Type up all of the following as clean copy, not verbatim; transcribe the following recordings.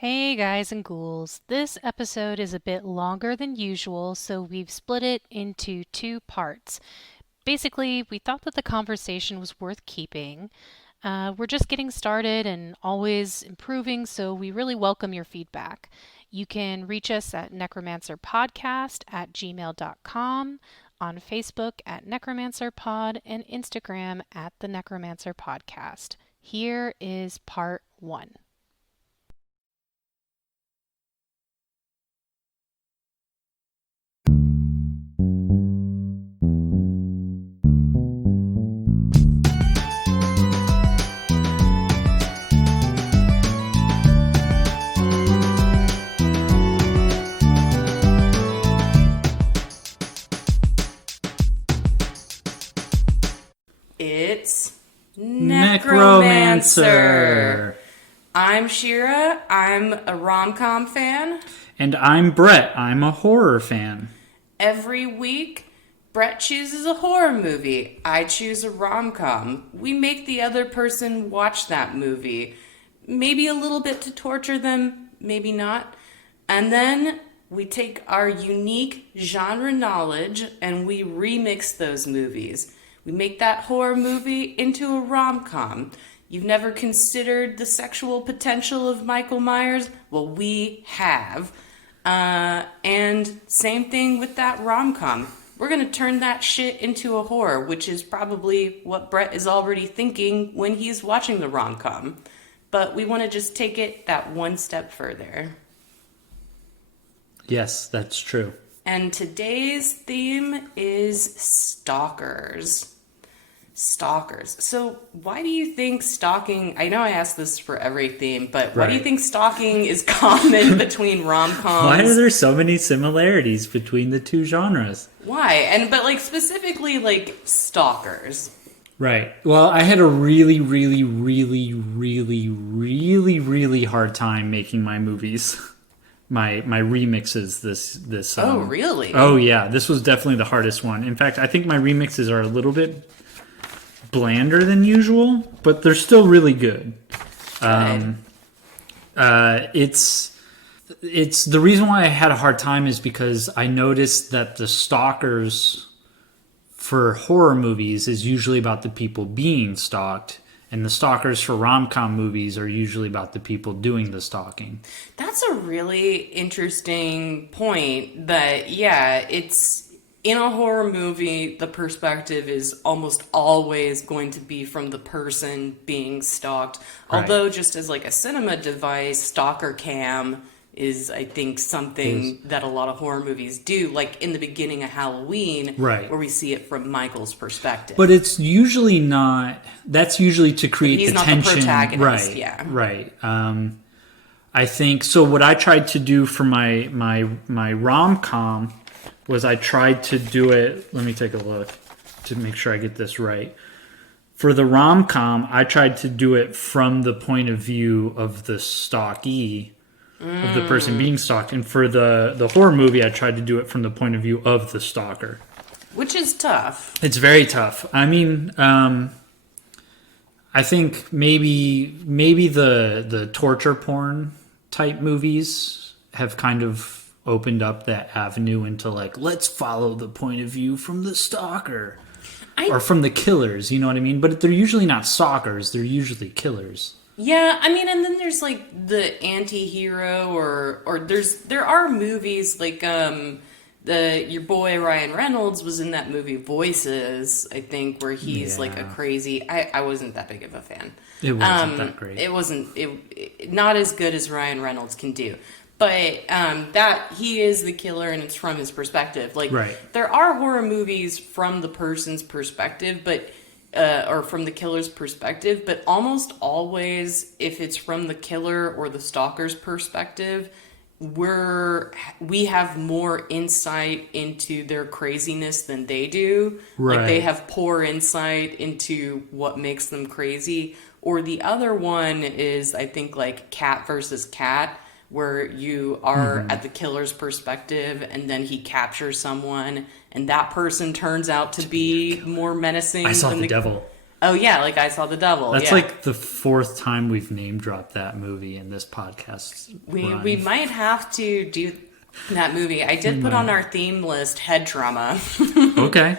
Hey guys and ghouls, this episode is a bit longer than usual, so we've split it into two parts. Basically, we thought that the conversation was worth keeping. We're just getting started and always improving, so we really welcome your feedback. You can reach us at necromancerpodcast@gmail.com, on Facebook at necromancerpod, and Instagram at the necromancer podcast. Here is part one. It's Necromancer. I'm Shira. I'm a rom-com fan. And I'm Bret. I'm a horror fan. Every week, Bret chooses a horror movie. I choose a rom-com. We make the other person watch that movie. Maybe a little bit to torture them, maybe not. And then we take our unique genre knowledge and we remix those movies. We make that horror movie into a rom-com. You've never considered the sexual potential of Michael Myers? Well, we have. And same thing with that rom-com. We're going to turn that shit into a horror, which is probably what Bret is already thinking when he's watching the rom-com. But we want to just take it that one step further. Yes, that's true. And today's theme is stalkers. Stalkers. So why do you think stalking, I know I asked this for every theme, but why do you think stalking is common between rom-coms? Why are there so many similarities between the two genres? Why? But like specifically like stalkers. Right. Well, I had a really hard time making my movies. My remixes this Oh, really? Oh yeah, this was definitely the hardest one. In fact, I think my remixes are a little bit blander than usual, but they're still really good. It's the reason why I had a hard time is because I noticed that the stalkers for horror movies is usually about the people being stalked, and the stalkers for rom-com movies are usually about the people doing the stalking. That's a really interesting point that, yeah, it's in a horror movie, the perspective is almost always going to be from the person being stalked. Right. Although, just as like a cinema device, stalker cam is, I think, something that a lot of horror movies do, like in the beginning of Halloween, Right. where we see it from Michael's perspective. But it's usually not. That's usually to create he's the not the tension. protagonist, Right. yeah. Right. I think so. What I tried to do for my rom-com was I tried to do it. Let me take a look to make sure I get this right. For the rom-com, I tried to do it from the point of view of the stalkee, of the person being stalked. And for the horror movie, I tried to do it from the point of view of the stalker. Which is tough. It's very tough. I mean, I think maybe the torture porn type movies have kind of opened up that avenue into like, let's follow the point of view from the stalker or from the killers, you know what I mean? But they're usually not stalkers, they're usually killers. Yeah, I mean, and then there's like the anti-hero or there are movies like your boy Ryan Reynolds was in that movie Voices, I think, where he's like a crazy. I wasn't that big of a fan. It wasn't that great. It wasn't not as good as Ryan Reynolds can do. But that he is the killer and it's from his perspective. Like there are horror movies from the person's perspective, but or from the killer's perspective, but almost always if it's from the killer or the stalker's perspective, we have more insight into their craziness than they do. Like they have poor insight into what makes them crazy. Or the other one is, I think, like cat versus cat, where you are at the killer's perspective and then he captures someone and that person turns out to be more menacing I saw than the devil. Oh yeah, like I Saw the Devil. That's Yeah. like the fourth time we've name dropped that movie in this podcast. We might have to do that movie. I did put on our theme list head trauma. Okay.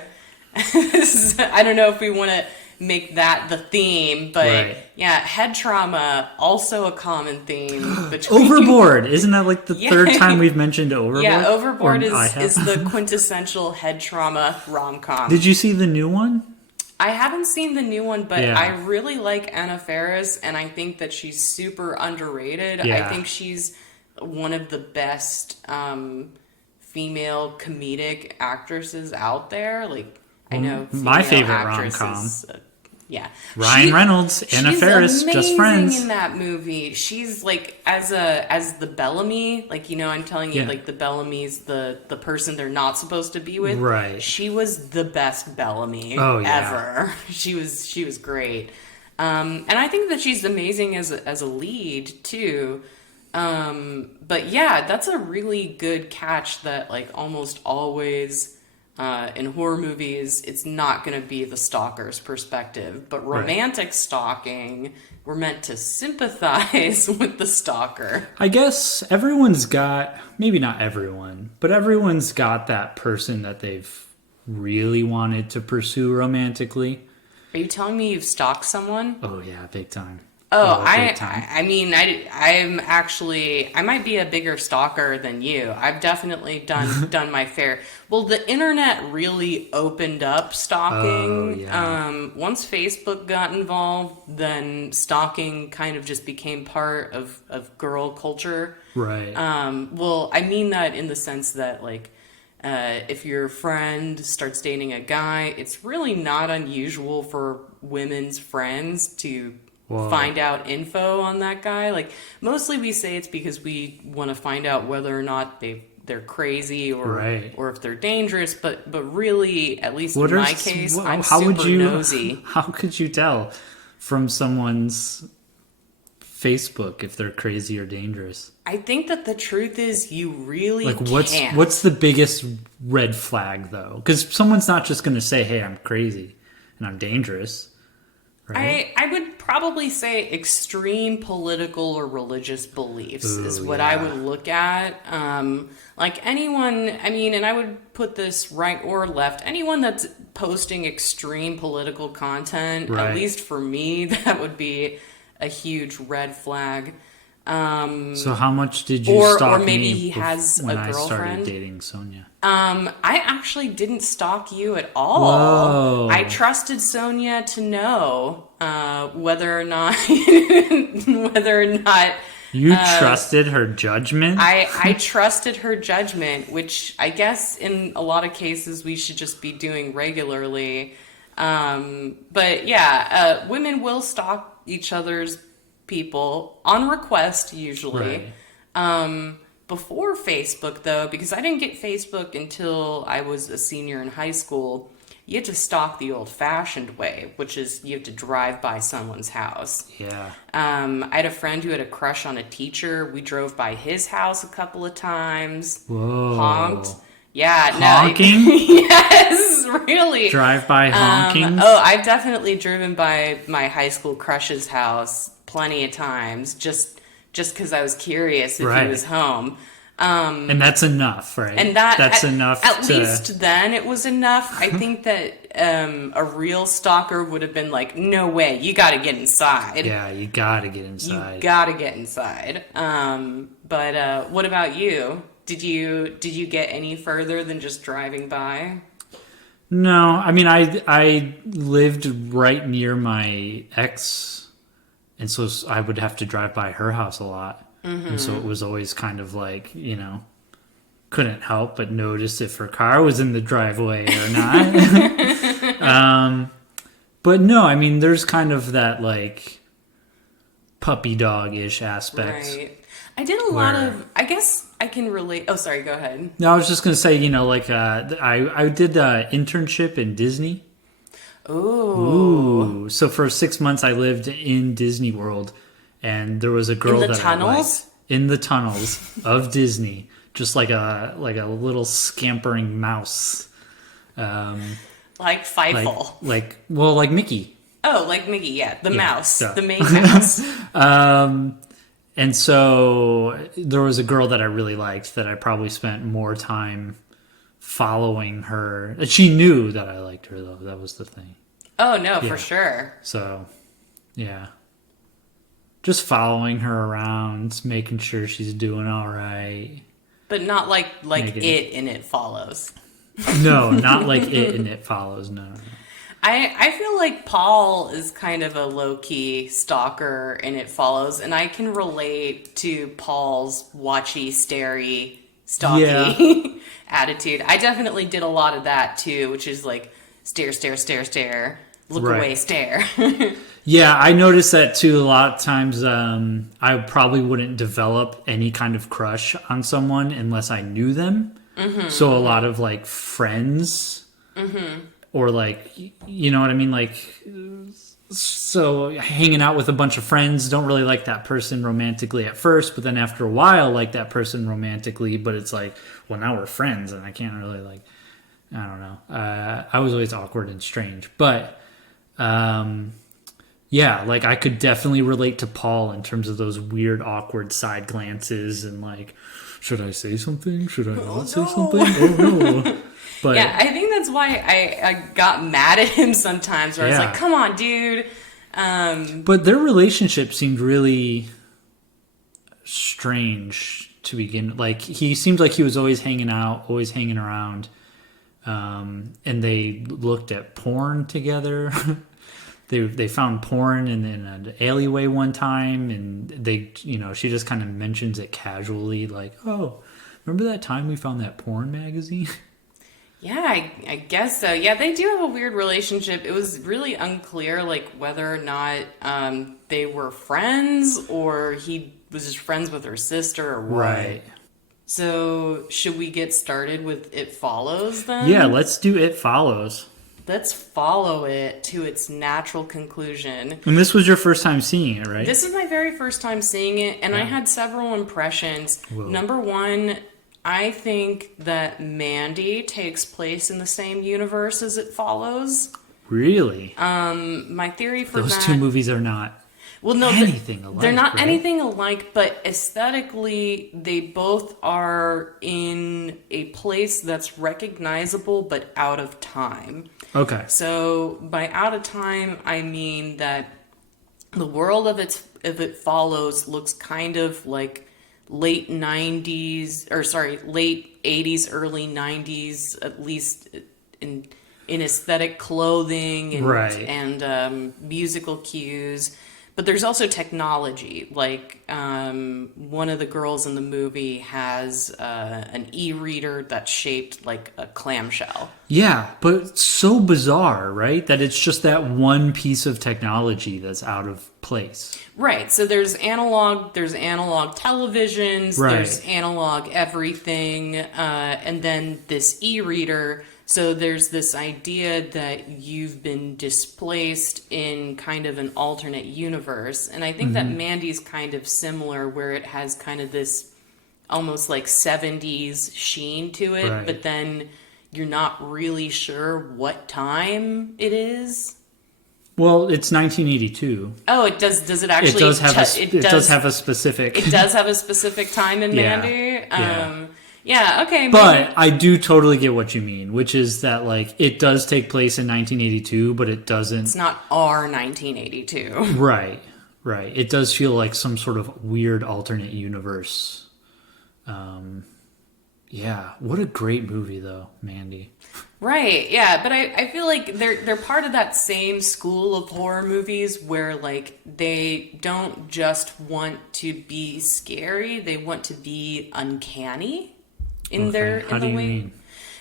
I don't know if we want to make that the theme, but Right. yeah, head trauma, also a common theme between Overboard. Isn't that like the third time we've mentioned Overboard? Yeah, Overboard Or I is have? the quintessential head trauma rom-com. Did you see the new one? I haven't seen the new one, but Yeah. I really like Anna Faris, and I think that she's super underrated. Yeah. I think she's one of the best female comedic actresses out there. Like, I know my female favorite actresses, yeah. Ryan Reynolds, Anna Faris, she's just friends. amazing in that movie. She's like as the Bellamy, like, you know, I'm telling you, Yeah. like the Bellamy's the person they're not supposed to be with. Right. She was the best Bellamy ever. She was great. And I think that she's amazing as a lead too. But yeah, that's a really good catch that like almost always in horror movies, it's not going to be the stalker's perspective, but romantic stalking, we're meant to sympathize with the stalker. I guess everyone's got, maybe not everyone, but everyone's got that person that they've really wanted to pursue romantically. Are you telling me you've stalked someone? Oh yeah, big time. Oh, big time. I mean, I'm actually, I might be a bigger stalker than you. I've definitely done my fair. Well, the internet really opened up stalking. Oh, yeah. Once Facebook got involved, then stalking kind of just became part of girl culture. Right. Well, I mean that in the sense that, like, if your friend starts dating a guy, it's really not unusual for women's friends to find out info on that guy. Like, mostly we say it's because we want to find out whether or not they're crazy or if they're dangerous. But really, at least in my case, I'm super nosy. How could you tell from someone's Facebook if they're crazy or dangerous? I think that the truth is you really can't. What's the biggest red flag though? Because someone's not just going to say, "Hey, I'm crazy and I'm dangerous." Right? I would probably say extreme political or religious beliefs is what I would look at. Like anyone, I mean, and I would put this right or left, anyone that's posting extreme political content, at least for me, that would be a huge red flag. So how much did you stalk or maybe me he has when a I started girlfriend? dating Sonia? I actually didn't stalk you at all. Whoa. I trusted Sonia to know whether or not You trusted her judgment? I trusted her judgment, which I guess in a lot of cases we should just be doing regularly. But yeah, women will stalk each other's people on request usually. Before Facebook though, because I didn't get Facebook until I was a senior in high school, you had to stalk the old-fashioned way, which is you have to drive by someone's house. Yeah. I had a friend who had a crush on a teacher. We drove by his house a couple of times. Whoa. Honked. Yeah, Honking? no. Yes, really. Drive-by honking? I've definitely driven by my high school crush's house plenty of times, just because I was curious if he was home. And that's enough, right? And that's enough. At least then it was enough. I think that a real stalker would have been like, "No way, you got to get inside." Yeah, you got to get inside. You got to get inside. But what about you? Did you get any further than just driving by? No, I mean I lived right near my ex, and so I would have to drive by her house a lot. And so it was always kind of like, you know, couldn't help but notice if her car was in the driveway or not. But no, I mean, there's kind of that like puppy dog-ish aspect. Right. I did a lot of, I guess I can relate. Oh, sorry, go ahead. No, I was just going to say, you know, like I did an internship in Disney. Ooh. So for 6 months I lived in Disney World. And there was a girl in the that tunnels? I liked in the tunnels of Disney, just like a little scampering mouse, Like Fievel. like Mickey. Oh, like Mickey, yeah. The mouse. duh. The main mouse. And so there was a girl that I really liked that I probably spent more time following her. She knew that I liked her, though. That was the thing. Oh, no, for sure. So, yeah. Just following her around, making sure she's doing all right. But not like it and It Follows. No, not like it and It Follows. No. I feel like Paul is kind of a low-key stalker in It Follows, and I can relate to Paul's watchy, starey, stalky attitude. I definitely did a lot of that too, which is like stare, stare, stare, stare, look away, stare. Yeah, I noticed that too a lot of times. I probably wouldn't develop any kind of crush on someone unless I knew them. Mm-hmm. So a lot of like friends, or like, you know what I mean? Like, so hanging out with a bunch of friends, don't really like that person romantically at first, but then after a while, like that person romantically. But it's like, well, now we're friends, and I can't really like, I don't know. I was always awkward and strange, but. Yeah, like I could definitely relate to Paul in terms of those weird, awkward side glances and like, should I say something? Should I not say something? Oh no! But yeah, I think that's why I got mad at him sometimes. Where I was like, "Come on, dude." But their relationship seemed really strange to begin. Like he seemed like he was always hanging out, always hanging around, and they looked at porn together. They found porn in an alleyway one time, and they, you know, she just kind of mentions it casually, like, "Oh, remember that time we found that porn magazine?" Yeah, I guess so. Yeah, they do have a weird relationship. It was really unclear, like, whether or not they were friends or he was just friends with her sister or what. Right. So, should we get started with It Follows then? Yeah, let's do It Follows. Let's follow it to its natural conclusion. And this was your first time seeing it, right? This is my very first time seeing it, and I had several impressions. Whoa. Number one, I think that Mandy takes place in the same universe as It Follows. Really? My theory for Those that... two movies are not anything alike. They're not right? anything alike, but aesthetically, they both are in a place that's recognizable but out of time. Okay. So by out of time, I mean that the world of It Follows looks kind of like late 80s, early 90s, at least in aesthetic clothing and musical cues. But there's also technology. Like one of the girls in the movie has an e-reader that's shaped like a clamshell. Yeah, but so bizarre, right? That it's just that one piece of technology that's out of place. Right. So there's analog televisions, there's analog everything, and then this e-reader. So there's this idea that you've been displaced in kind of an alternate universe. And I think that Mandy's kind of similar, where it has kind of this almost like 70s sheen to it, but then you're not really sure what time it is. Well, it's 1982. Oh, it does. Does it actually? It does have a specific. It does have a specific time in Mandy. Yeah, okay. Maybe. But I do totally get what you mean, which is that, like, it does take place in 1982, but it doesn't... It's not our 1982. Right. It does feel like some sort of weird alternate universe. Yeah, what a great movie, though, Mandy. Right, yeah, but I feel like they're part of that same school of horror movies where, like, they don't just want to be scary, they want to be uncanny. In the you way. mean?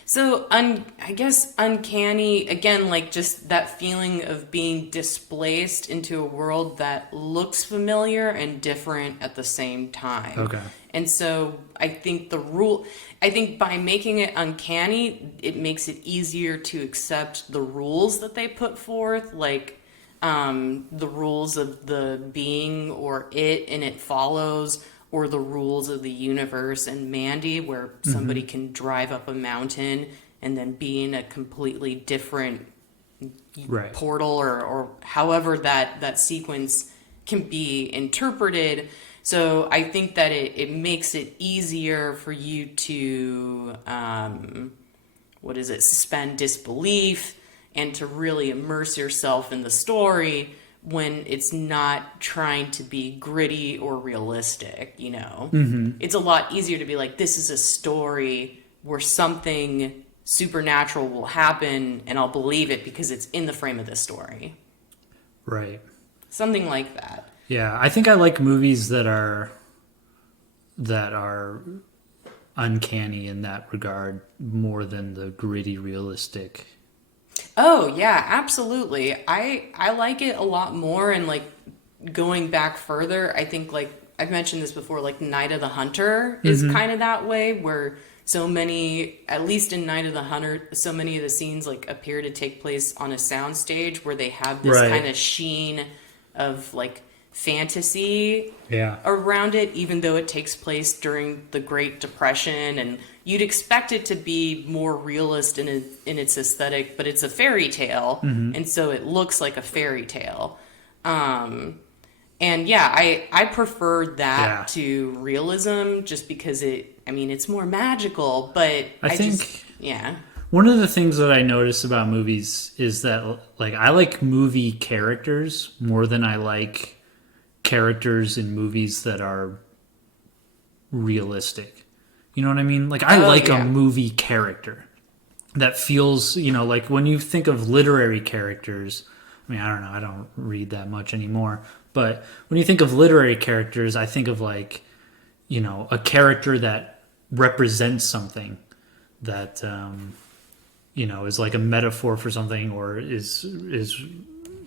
So, I guess uncanny, again, like just that feeling of being displaced into a world that looks familiar and different at the same time. Okay. And so I think by making it uncanny, it makes it easier to accept the rules that they put forth, like the rules of the being or it and It Follows, or the rules of the universe and Mandy, where somebody can drive up a mountain and then be in a completely different Right. portal or however that sequence can be interpreted. So I think that it makes it easier for you to suspend disbelief and to really immerse yourself in the story when it's not trying to be gritty or realistic, you know. It's a lot easier to be like, this is a story where something supernatural will happen and I'll believe it because it's in the frame of this story. Right. Something like that. Yeah, I think I like movies that are uncanny in that regard more than the gritty realistic. Oh yeah, absolutely. I like it a lot more, and like going back further, I think like I've mentioned this before, like Night of the Hunter is kind of that way, where so many, at least in Night of the Hunter, so many of the scenes like appear to take place on a soundstage where they have this Right. kind of sheen of like fantasy Yeah. around it, even though it takes place during the Great Depression, and you'd expect it to be more realist in its aesthetic, but it's a fairy tale, and so it looks like a fairy tale. And yeah, I prefer that to realism just because it's more magical, but I think just, yeah. one of the things that I notice about movies is that like I like movie characters more than I like characters in movies that are realistic. You know what I mean? Like I like a movie character that feels, like when you think of literary characters, I mean, I don't know, I don't read that much anymore, but when you think of literary characters, I think of like, a character that represents something that is like a metaphor for something, or is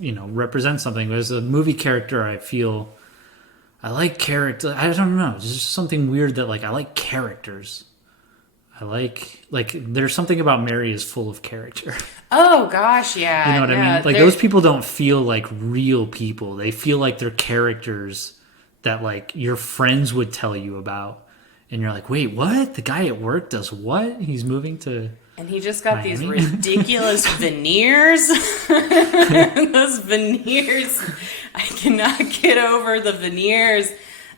represents something. As a movie character, I feel I like character. I don't know. There's just something weird that like I like characters. I like there's something about Mary is full of character. Oh gosh, yeah. You know what I mean? Like those people don't feel like real people. They feel like they're characters that like your friends would tell you about. And you're like, wait, what? The guy at work does what? He's moving to And he just got Miami? these ridiculous veneers. Those veneers. I cannot get over the veneers.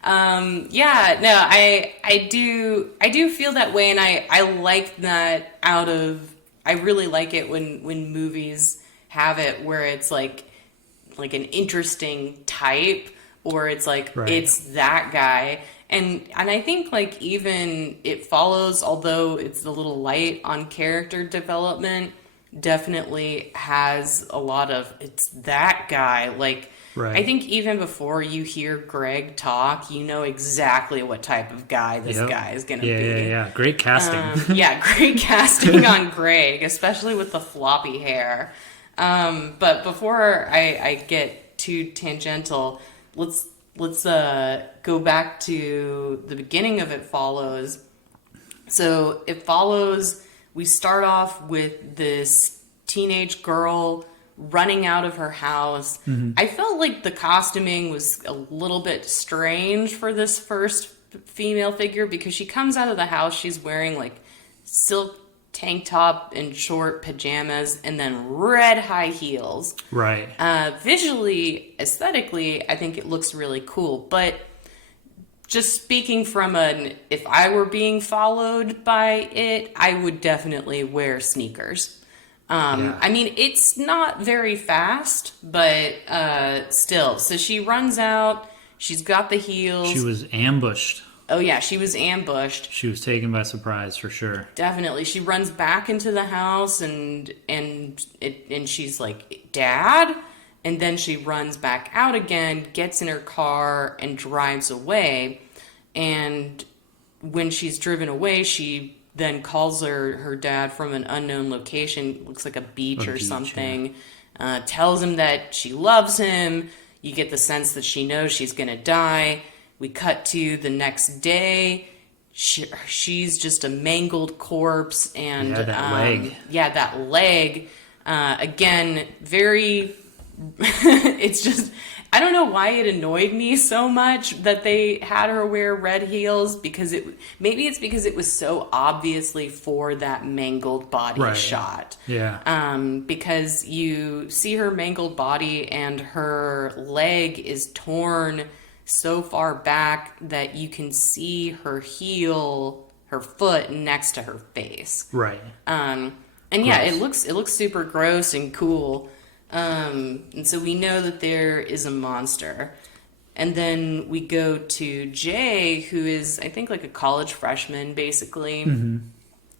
I do feel that way, and I like that I really like it when movies have it where it's like an interesting type, or it's like Right. it's that guy. And I think like even It Follows, although it's a little light on character development, definitely has a lot of it's that guy. Like Right. I think even before you hear Greg talk, you know exactly what type of guy this Yep. guy is going to Yeah, be. yeah. Great casting. Great casting on Greg, especially with the floppy hair. But before I get too tangential, let's go back to the beginning of It Follows. So It Follows, we start off with this teenage girl running out of her house. I felt like the costuming was a little bit strange for this first female figure, because she comes out of the house, she's wearing like silk tank top and short pajamas and then red high heels. Right. Visually, aesthetically, I think it looks really cool, but just speaking from if I were being followed by it, I would definitely wear sneakers. Yeah. I mean, it's not very fast, but still. So she runs out. She's got the heels. She was ambushed. Oh yeah, she was ambushed. She was taken by surprise for sure. Definitely. She runs back into the house and she's like, "Dad?" And then she runs back out again, gets in her car and drives away. And when she's driven away, she then calls her dad from an unknown location, looks like a beach or something, tells him that she loves him. You get the sense that she knows she's going to die. We cut to the next day. She's just a mangled corpse. And Yeah, that leg. Yeah, that leg. Again, very... it's just... I don't know why it annoyed me so much that they had her wear red heels, because maybe it's because it was so obviously for that mangled body Right. shot. Yeah. Because you see her mangled body and her leg is torn so far back that you can see her heel, her foot next to her face. Right. And yeah, Gross. it looks super gross and cool. And so we know that there is a monster. And then we go to Jay, who is, I think, like a college freshman, basically.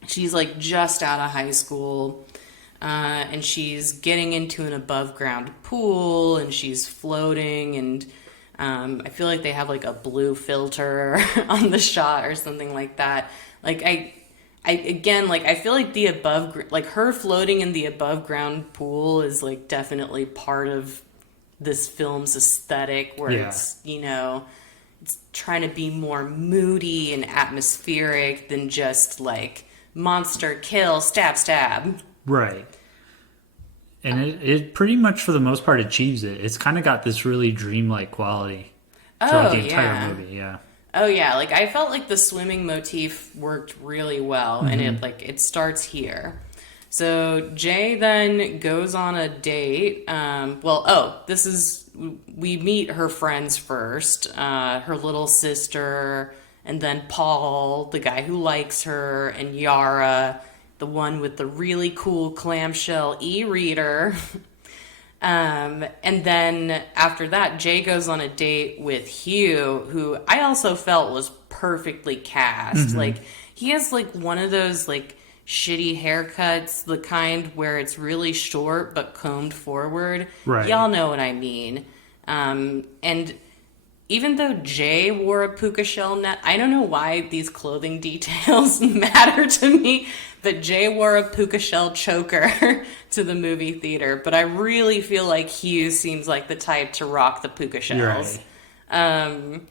She's like just out of high school. And she's getting into an above ground pool, and she's floating, and I feel like they have like a blue filter on the shot or something like that. Like I again, like I feel like the like her floating in the above ground pool is like definitely part of this film's aesthetic, where Yeah. it's, you know, it's trying to be more moody and atmospheric than just like monster kill stab stab. Right. And it pretty much, for the most part, achieves it. It's kind of got this really dreamlike quality throughout Oh the entire yeah. movie. Yeah. Oh yeah, like I felt like the swimming motif worked really well, and it starts here. So Jay then goes on a date. We meet her friends first, her little sister, and then Paul, the guy who likes her, and Yara, the one with the really cool clamshell e-reader. And then after that, Jay goes on a date with Hugh, who I also felt was perfectly cast. Like, he has like one of those like shitty haircuts, the kind where it's really short but combed forward. Right. Y'all know what I mean. And even though Jay wore a puka shell net, I don't know why these clothing details matter to me, but Jay wore a puka shell choker to the movie theater. But I really feel like Hugh seems like the type to rock the puka shells. Right.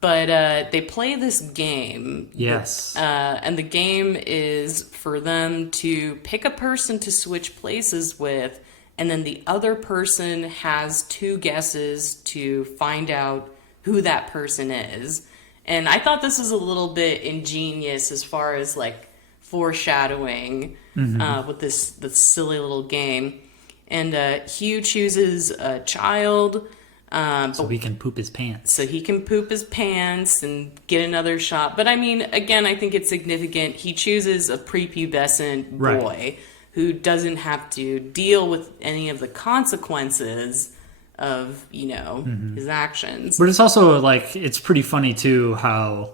But they play this game. Yes. And the game is for them to pick a person to switch places with, and then the other person has two guesses to find out who that person is. And I thought this was a little bit ingenious as far as like foreshadowing with this silly little game. And Hugh chooses a child. So he can poop his pants. So he can poop his pants and get another shot. But I mean, again, I think it's significant. He chooses a prepubescent Right. boy who doesn't have to deal with any of the consequences of, you know, his actions. But it's also like, it's pretty funny too how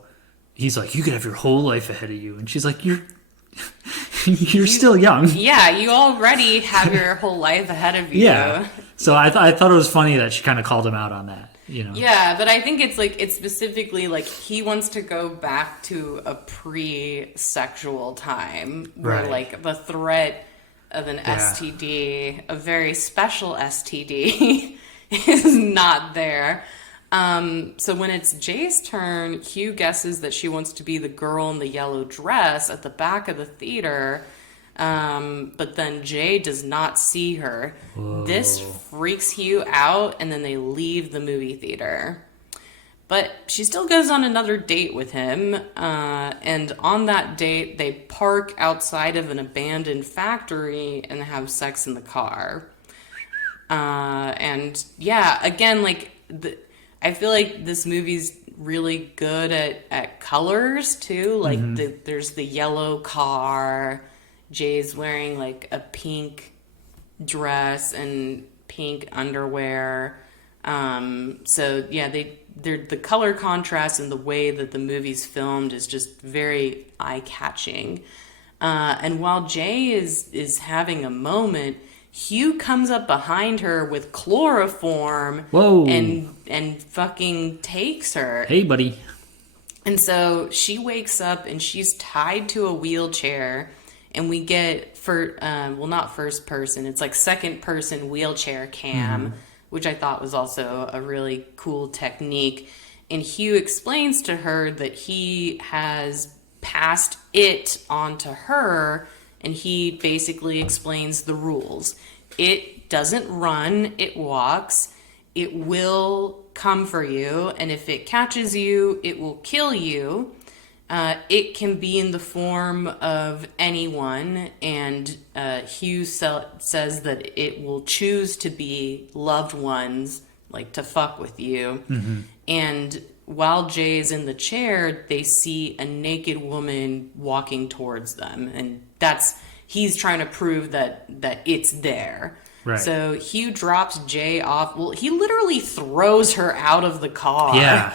he's like, you could have your whole life ahead of you, and she's like, you're still young. Yeah, you already have your whole life ahead of you. Yeah. So I thought it was funny that she kind of called him out on that. You know. Yeah, but I think it's like, it's specifically like he wants to go back to a pre-sexual time where Right. like the threat of an STD, a very special STD, is not there. So when it's Jay's turn, Hugh guesses that she wants to be the girl in the yellow dress at the back of the theater. But then Jay does not see her. Whoa. This freaks Hugh out, and then they leave the movie theater. But she still goes on another date with him, and on that date, they park outside of an abandoned factory and have sex in the car. And yeah, again, like, I feel like this movie's really good at colors, too. Like, there's the yellow car, Jay's wearing, like, a pink dress and pink underwear. So, yeah, the color contrast and the way that the movie's filmed is just very eye-catching. And while Jay is having a moment, Hugh comes up behind her with chloroform. Whoa. and fucking takes her. Hey, buddy. And so she wakes up and she's tied to a wheelchair, and we get not first person, it's like second person wheelchair cam, which I thought was also a really cool technique. And Hugh explains to her that he has passed it on to her, and he basically explains the rules. It doesn't run, it walks. it will come for you, and if it catches you, it will kill you. It can be in the form of anyone, and Hugh says that it will choose to be loved ones, like to fuck with you. And while Jay's in the chair, they see a naked woman walking towards them, and he's trying to prove that it's there. Right. So Hugh drops Jay off. Well, he literally throws her out of the car. Yeah.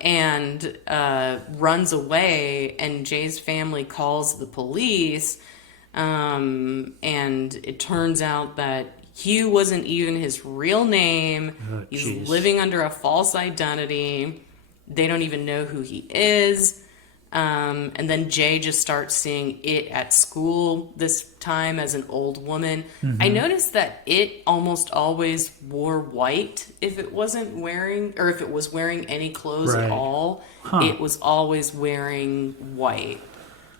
And runs away, and Jay's family calls the police. And it turns out that Hugh wasn't even his real name. Oh, He's geez. living under a false identity. They don't even know who he is. And then Jay just starts seeing it at school, this time as an old woman. I noticed that it almost always wore white if it wasn't wearing, or if it was wearing any clothes Right. at all. It was always wearing white.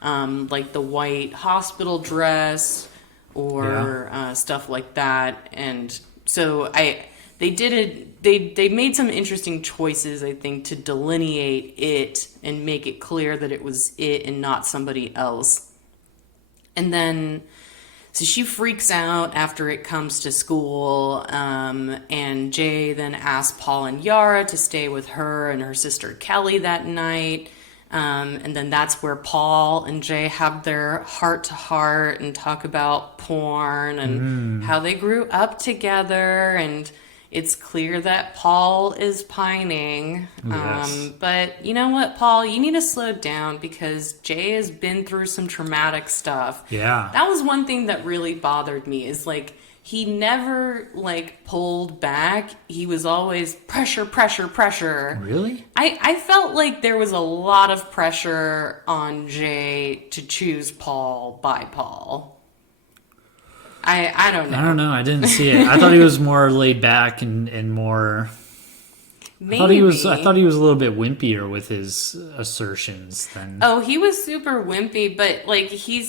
Like the white hospital dress or stuff like that. And so they did it. They made some interesting choices, I think, to delineate it and make it clear that it was it and not somebody else. And then, so she freaks out after it comes to school, and Jay then asks Paul and Yara to stay with her and her sister Kelly that night. And then that's where Paul and Jay have their heart-to-heart and talk about porn and how they grew up together, and it's clear that Paul is pining. Yes. But you know what, Paul? You need to slow down because Jay has been through some traumatic stuff. Yeah. That was one thing that really bothered me, is like he never like pulled back. He was always pressure, pressure, pressure. Really? I felt like there was a lot of pressure on Jay to choose Paul by Paul. I don't know. I don't know. I didn't see it. I thought he was more laid back and more. Maybe. I thought he was a little bit wimpier with his assertions than. Oh, he was super wimpy, but like he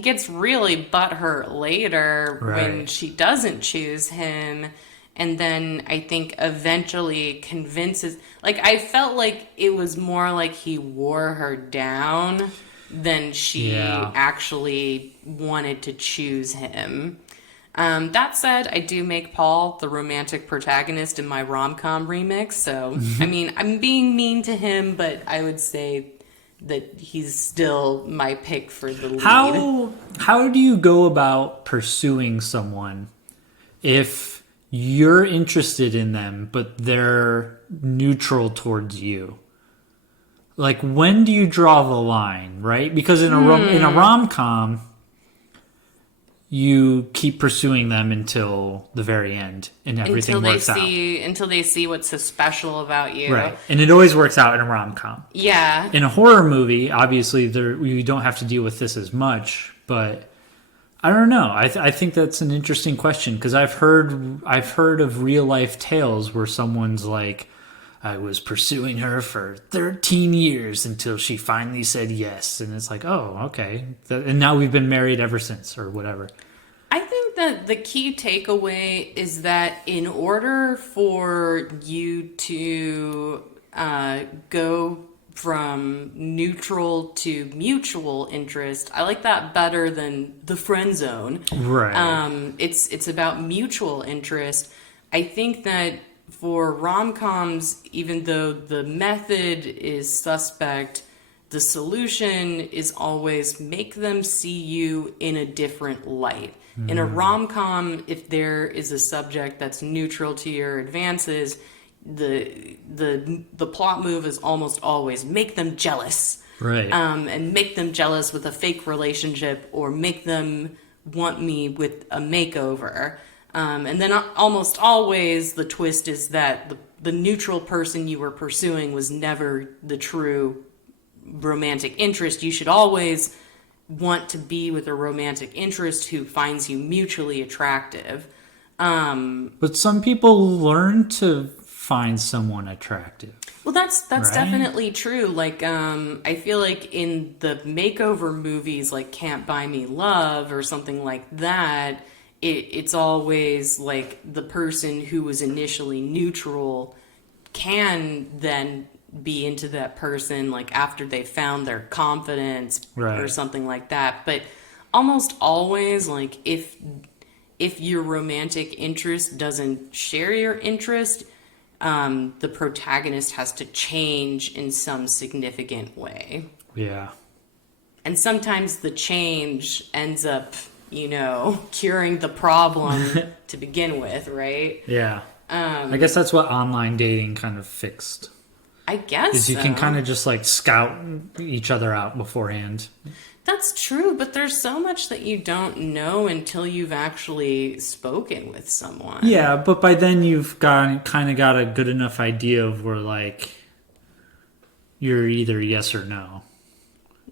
gets really butthurt later when Right. she doesn't choose him, and then I think eventually convinces. Like I felt like it was more like he wore her down than she actually wanted to choose him. That said, I do make Paul the romantic protagonist in my rom-com remix, so, I mean, I'm being mean to him, but I would say that he's still my pick for the lead. How do you go about pursuing someone if you're interested in them, but they're neutral towards you? Like, when do you draw the line, right? Because in a rom-com, you keep pursuing them until the very end, and everything works out. Until they see what's so special about you. Right, and it always works out in a rom-com. Yeah. In a horror movie, obviously, you don't have to deal with this as much, but I don't know. I think that's an interesting question, because I've heard of real-life tales where someone's like, I was pursuing her for 13 years until she finally said yes. And it's like, oh, okay. And now we've been married ever since, or whatever. I think that the key takeaway is that in order for you to go from neutral to mutual interest, I like that better than the friend zone. Right. It's about mutual interest. I think that for rom-coms, even though the method is suspect, the solution is always make them see you in a different light. In a rom-com, if there is a subject that's neutral to your advances, the plot move is almost always make them jealous. Right. And make them jealous with a fake relationship, or make them want me with a makeover. And then almost always the twist is that the neutral person you were pursuing was never the true romantic interest. You should always want to be with a romantic interest who finds you mutually attractive. But some people learn to find someone attractive. Well, that's Right? definitely true. Like, I feel like in the makeover movies, like Can't Buy Me Love or something like that, it's always like the person who was initially neutral can then be into that person like after they found their confidence Right. or something like that. But almost always, like if your romantic interest doesn't share your interest, the protagonist has to change in some significant way. Yeah. And sometimes the change ends up, curing the problem to begin with, right? Yeah. I guess that's what online dating kind of fixed. I guess Is you can so. kind of just like scout each other out beforehand. That's true, but there's so much that you don't know until you've actually spoken with someone. Yeah, but by then you've kind of got a good enough idea of where like you're either yes or no.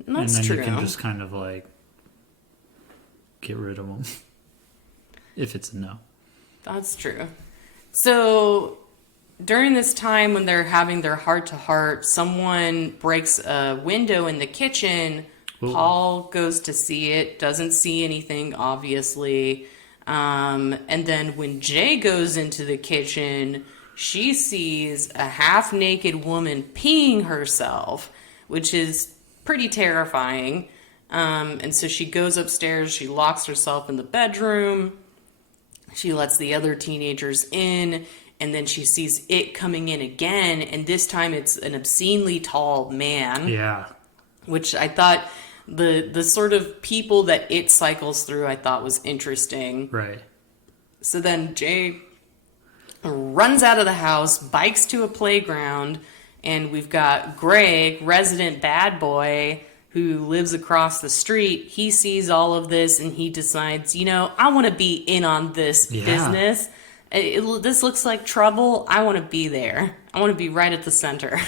That's and then true. you can just kind of like get rid of them if it's a no. That's true. So during this time when they're having their heart-to-heart, someone breaks a window in the kitchen. Ooh. Paul goes to see it, doesn't see anything, obviously. And then when Jay goes into the kitchen, she sees a half-naked woman peeing herself, which is pretty terrifying. And so she goes upstairs, she locks herself in the bedroom, she lets the other teenagers in, and then she sees it coming in again, and this time it's an obscenely tall man. Yeah. Which I thought the sort of people that it cycles through I thought was interesting. Right. So then Jay runs out of the house, bikes to a playground, and we've got Greg, resident bad boy, who lives across the street. He sees all of this and he decides, I want to be in on this business. This looks like trouble. I want to be there. I want to be right at the center.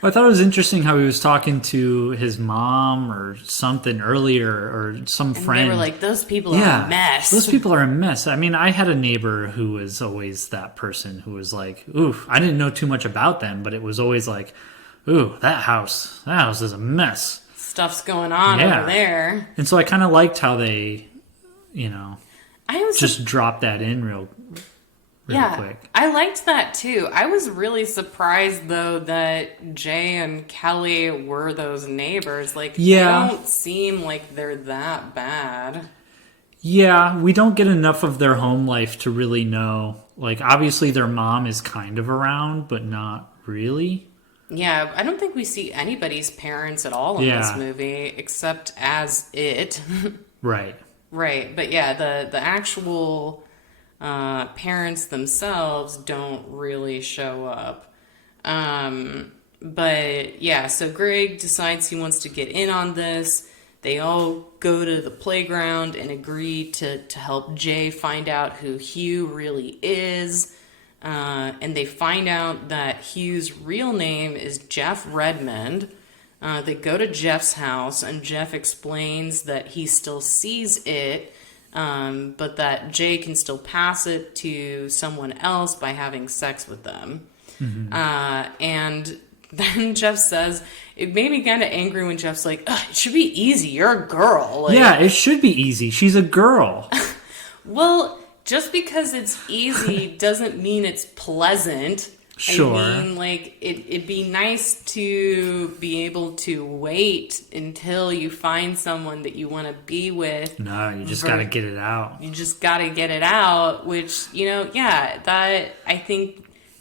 I thought it was interesting how he was talking to his mom or something earlier, or some friend. They were like, those people are a mess. Those people are a mess. I mean, I had a neighbor who was always that person who was like, ooh, I didn't know too much about them, but it was always like, ooh, that house is a mess. Stuff's going on over there. And so I kind of liked how they, just dropped that in real quick. I liked that too. I was really surprised though that Jay and Kelly were those neighbors. Like, they don't seem like they're that bad. Yeah, we don't get enough of their home life to really know. Like, obviously their mom is kind of around, but not really. Yeah, I don't think we see anybody's parents at all in this movie, except as it. Right. Right, but yeah, the actual parents themselves don't really show up. But yeah, so Greg decides he wants to get in on this. They all go to the playground and agree to help Jay find out who Hugh really is. And they find out that Hugh's real name is Jeff Redmond. They go to Jeff's house, and Jeff explains that he still sees it, but that Jay can still pass it to someone else by having sex with them. Mm-hmm. And then Jeff says, it made me kind of angry when Jeff's like, it should be easy, you're a girl. Like, yeah, it should be easy. She's a girl. Well, just because it's easy doesn't mean it's pleasant. Sure. I mean, like, it'd be nice to be able to wait until you find someone that you want to be with. No, you just got to get it out. You just got to get it out, which, that,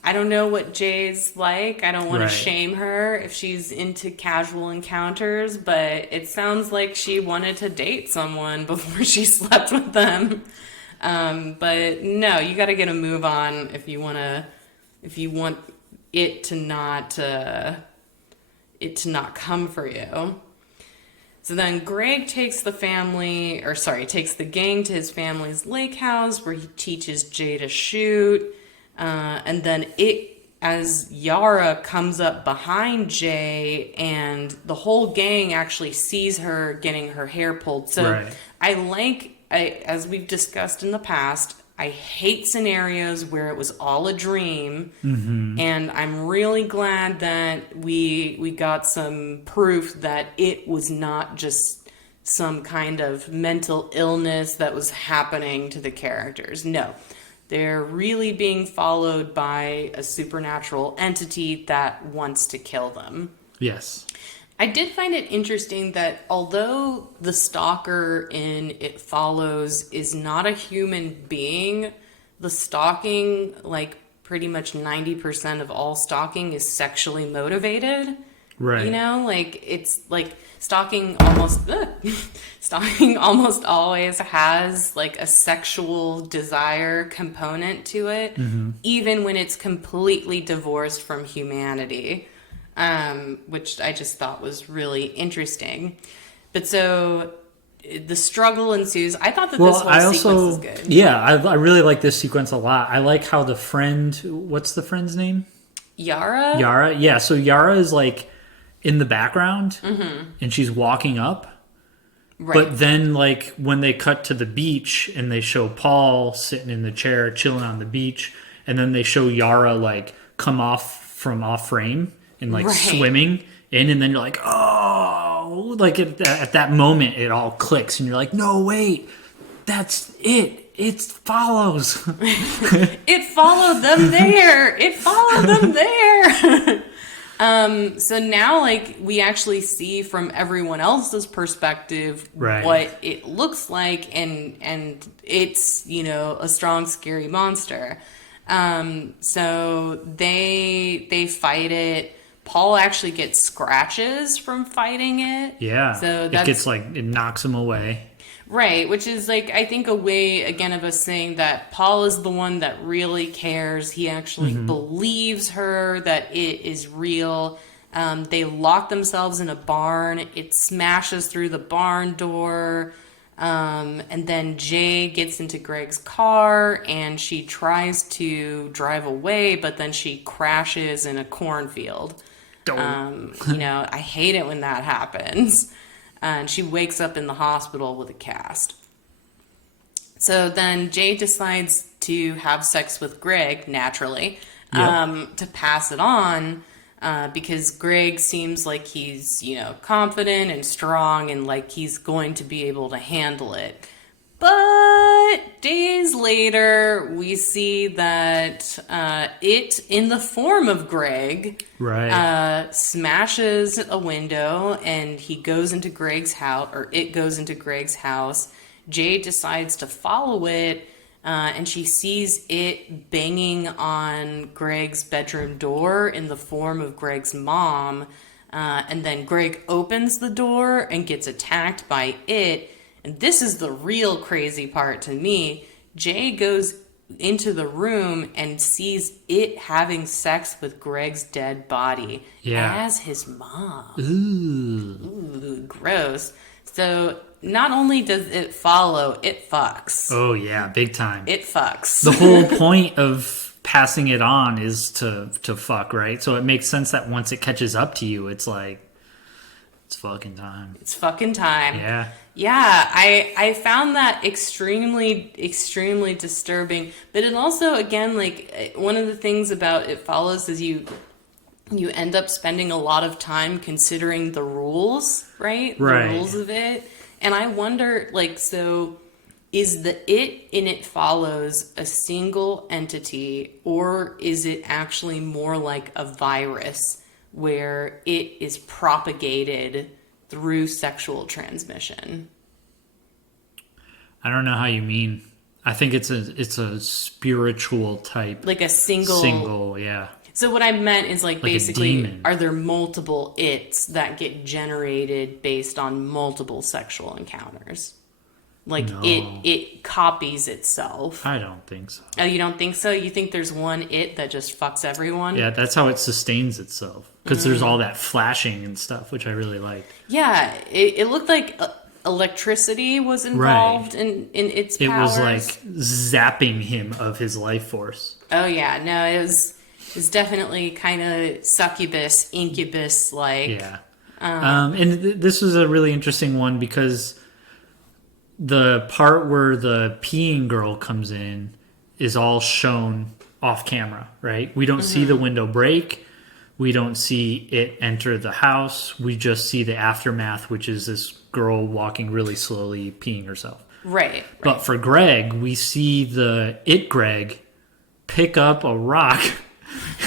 I don't know what Jay's like. I don't want to shame her if she's into casual encounters, but it sounds like she wanted to date someone before she slept with them. But no, you got to get a move on if you want it to not come for you. So then Greg takes the gang to his family's lake house where he teaches Jay to shoot. And then as Yara comes up behind Jay, and the whole gang actually sees her getting her hair pulled. So as we've discussed in the past, I hate scenarios where it was all a dream, and I'm really glad that we got some proof that it was not just some kind of mental illness that was happening to the characters. No, they're really being followed by a supernatural entity that wants to kill them. Yes. I did find it interesting that although the stalker in It Follows is not a human being, the stalking, like pretty much 90% of all stalking is sexually motivated. Right. You know, like it's like stalking almost stalking almost always has like a sexual desire component to it, even when it's completely divorced from humanity. Which I just thought was really interesting. But so the struggle ensues. I thought that this whole sequence was good. Yeah, I really like this sequence a lot. I like how the friend, what's the friend's name? Yara? Yara. Yeah, so Yara is like in the background and she's walking up. Right. But then like when they cut to the beach and they show Paul sitting in the chair chilling on the beach, and then they show Yara like come off frame and like swimming in, and then you're like, oh, like at that moment it all clicks and you're like, no, wait, that's it. It follows. It followed them there. It followed them there. So now like we actually see from everyone else's perspective what it looks like, and it's, you know, a strong, scary monster. So they fight it. Paul actually gets scratches from fighting it. Yeah. So it knocks him away. Right, which is like, I think, a way, again, of us saying that Paul is the one that really cares. He actually believes her, that it is real. They lock themselves in a barn. It smashes through the barn door. And then Jay gets into Greg's car and she tries to drive away, but then she crashes in a cornfield. You know, I hate it when that happens. And she wakes up in the hospital with a cast. So then Jay decides to have sex with Greg, naturally, to pass it on, because Greg seems like he's, you know, confident and strong and like he's going to be able to handle it. But days later, we see that it, in the form of Greg, smashes a window, and he goes into Greg's house, or it goes into Greg's house. Jay decides to follow it, and she sees it banging on Greg's bedroom door in the form of Greg's mom. And then Greg opens the door and gets attacked by it. And this is the real crazy part to me. Jay goes into the room and sees it having sex with Greg's dead body as his mom. Ooh, gross. So not only does it follow, it fucks. Oh, yeah, big time. It fucks. The whole point of passing it on is to fuck, right? So it makes sense that once it catches up to you, it's like, it's fucking time. It's fucking time. Yeah. Yeah, I found that extremely, extremely disturbing. But it also, again, like, one of the things about It Follows is you end up spending a lot of time considering the rules, right? The rules of it. And I wonder, like, so is the it in It Follows a single entity, or is it actually more like a virus where it is propagated through sexual transmission? I don't know how you mean. I think it's a spiritual type. Like a single, yeah. So what I meant is like basically, a are there multiple its that get generated based on multiple sexual encounters? Like No. it copies itself. I don't think so. Oh, you don't think so? You think there's one it that just fucks everyone? Yeah, that's how it sustains itself. Because there's all that flashing and stuff, which I really liked. Yeah, it looked like electricity was involved in its powers. It was like zapping him of his life force. Oh yeah, no, it was definitely kind of succubus, incubus like. Yeah. And this was a really interesting one because the part where the peeing girl comes in is all shown off camera, right? We don't see the window break. We don't see it enter the house. We just see the aftermath, which is this girl walking really slowly, peeing herself. Right. But for Greg, we see the Greg pick up a rock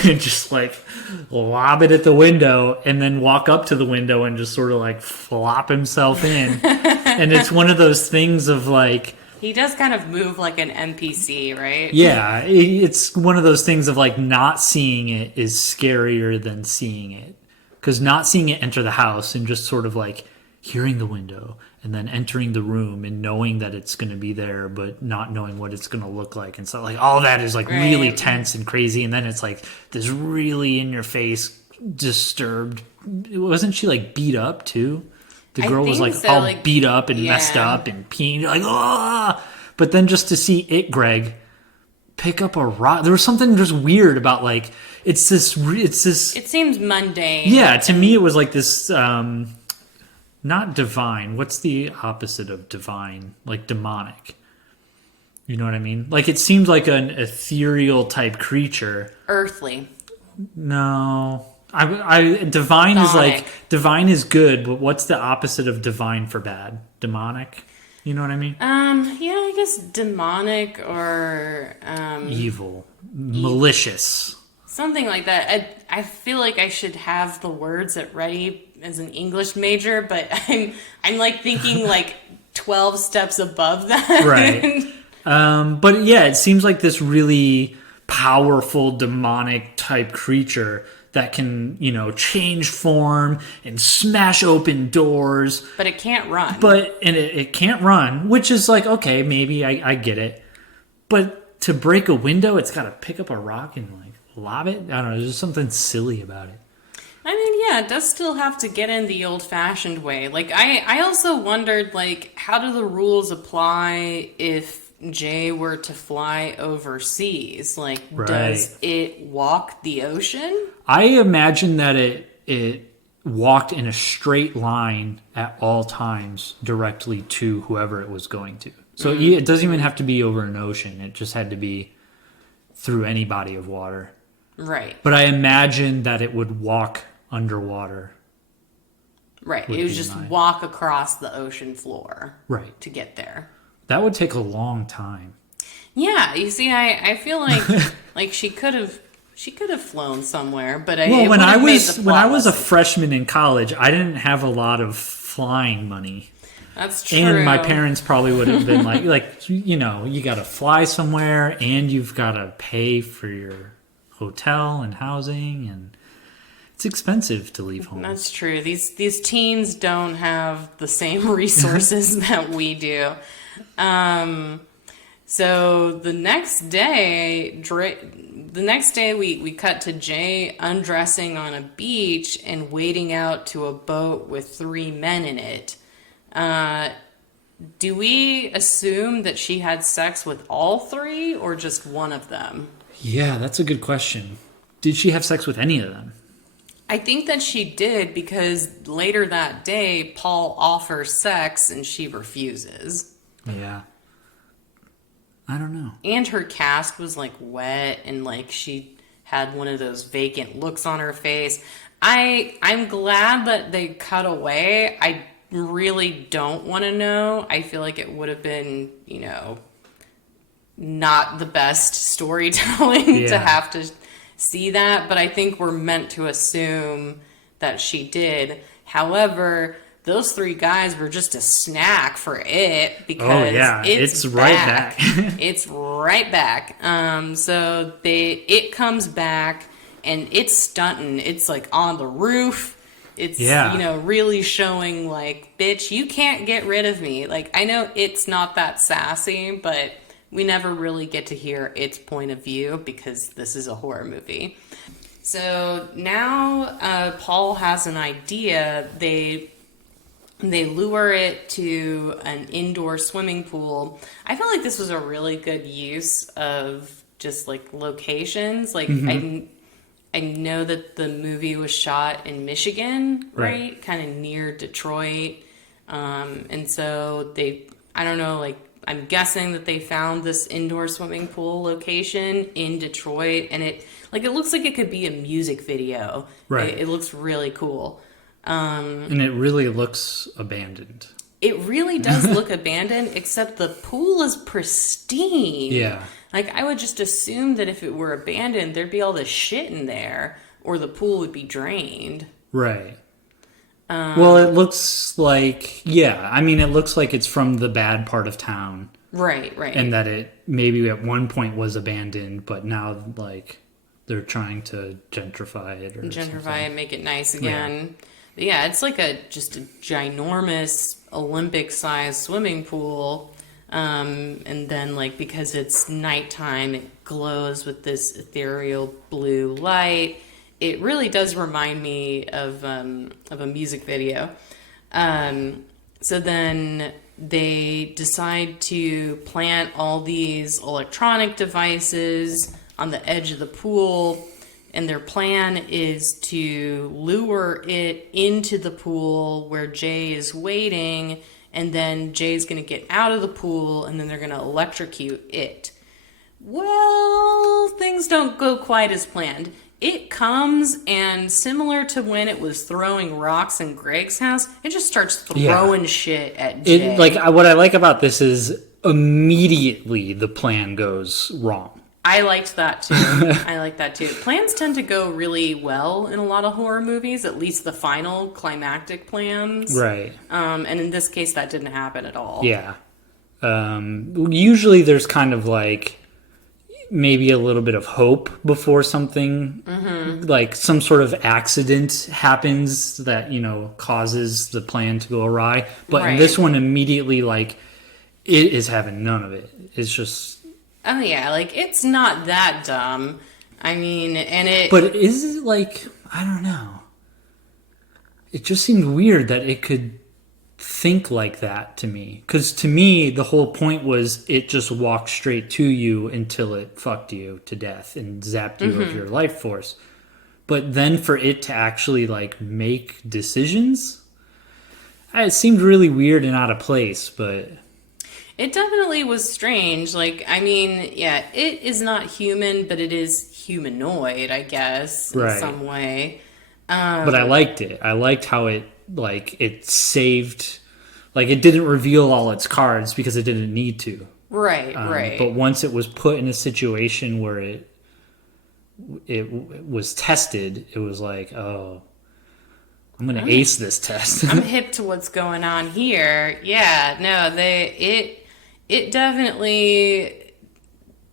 and just like lob it at the window and then walk up to the window and just sort of like flop himself in. And it's one of those things of like, He does kind of move like an NPC, right? yeah, it's one of those things of like not seeing it is scarier than seeing it. Because not seeing it enter the house and just sort of like hearing the window and then entering the room and knowing that it's going to be there, but not knowing what it's going to look like. And so like all that is like really tense and crazy. And then it's like this really in your face, disturbed. Wasn't she like beat up too? The girl was like all like, beat up and messed up and peeing. Like, ah! But then just to see Greg pick up a rock. There was something just weird about like, It seems mundane. Yeah, to me it was like this, not divine. What's the opposite of divine? Like demonic. You know what I mean? Like it seems like an ethereal type creature. Earthly. No. Divine Demonic. is like, divine is good, but what's the opposite of divine for bad? Demonic? You know what I mean? Yeah, I guess demonic or evil. Malicious. Something like that. I feel like I should have the words at ready as an English major, but I'm like thinking like 12 steps above that. Right. But yeah, it seems like this really powerful demonic type creature that can, change form and smash open doors. But it can't run. And it can't run, which is like, okay, maybe I get it. But to break a window, it's got to pick up a rock and like lob it. I don't know. There's just something silly about it. I mean, yeah, it does still have to get in the old-fashioned way. Like, I also wondered, like, how do the rules apply if Jay were to fly overseas? Like, does it walk the ocean? I imagine that it walked in a straight line at all times directly to whoever it was going to. So it doesn't even have to be over an ocean. It just had to be through any body of water. Right. But I imagine that it would walk underwater. Right. It would just walk across the ocean floor. Right. To get there. That would take a long time. Yeah. You see, I feel like like she could have flown somewhere, but when I was a freshman in college, I didn't have a lot of flying money. That's true. And my parents probably would have been you got to fly somewhere and you've got to pay for your hotel and housing, and it's expensive to leave home. That's true. These teens don't have the same resources that we do. So the next day we cut to Jay undressing on a beach and wading out to a boat with 3 men in it. Do we assume that she had sex with all 3 or just one of them? Yeah, that's a good question. Did she have sex with any of them? I think that she did, because later that day, Paul offers sex and she refuses. Yeah. I don't know. And her cast was like wet and like she had one of those vacant looks on her face. I'm glad that they cut away. I really don't want to know. I feel like it would have been, not the best storytelling to have to see that, but I think we're meant to assume that she did. However, those 3 guys were just a snack for it, because it's right back. It's right back. So it comes back and it's stunting. It's like on the roof. It's, really showing like, bitch, you can't get rid of me. Like, I know it's not that sassy, but we never really get to hear its point of view because this is a horror movie. So now Paul has an idea. They lure it to an indoor swimming pool. I feel like this was a really good use of just like locations. Like I know that the movie was shot in Michigan, right? Kind of near Detroit. And so I don't know, like I'm guessing that they found this indoor swimming pool location in Detroit, and it looks like it could be a music video. Right. It looks really cool. And it really looks abandoned. It really does look abandoned, except the pool is pristine. Yeah. Like, I would just assume that if it were abandoned, there'd be all this shit in there, or the pool would be drained. Right. Well, it looks like, it looks like it's from the bad part of town. Right, right. And that it maybe at one point was abandoned, but now, like, they're trying to gentrify it or gentrify it, make it nice again. Yeah, it's like just a ginormous Olympic-sized swimming pool. And then, like, because it's nighttime, it glows with this ethereal blue light. It really does remind me of a music video. So then they decide to plant all these electronic devices on the edge of the pool, and their plan is to lure it into the pool where Jay is waiting, and then Jay's going to get out of the pool, and then they're going to electrocute it. Well, things don't go quite as planned. It comes, and similar to when it was throwing rocks in Greg's house, it just starts throwing shit at Jay. What I like about this is immediately the plan goes wrong. I liked that too. I like that too. Plans tend to go really well in a lot of horror movies, at least the final climactic plans. Right. And in this case, that didn't happen at all. Yeah. Usually there's kind of like maybe a little bit of hope before something, like some sort of accident happens that, causes the plan to go awry. But in this one, immediately, like, it is having none of it. It's just... Oh, yeah, like, it's not that dumb. I mean, and it... But is it, like, I don't know. It just seemed weird that it could think like that to me. Because to me, the whole point was it just walked straight to you until it fucked you to death and zapped you of your life force. But then for it to actually, like, make decisions, it seemed really weird and out of place, but... It definitely was strange. Like, I mean, yeah, it is not human, but it is humanoid, I guess, in some way. But I liked it. I liked how it saved... Like, it didn't reveal all its cards because it didn't need to. Right, right. But once it was put in a situation where it was tested, it was like, oh... I'm going to ace this test. I'm hip to what's going on here. Yeah, no, it definitely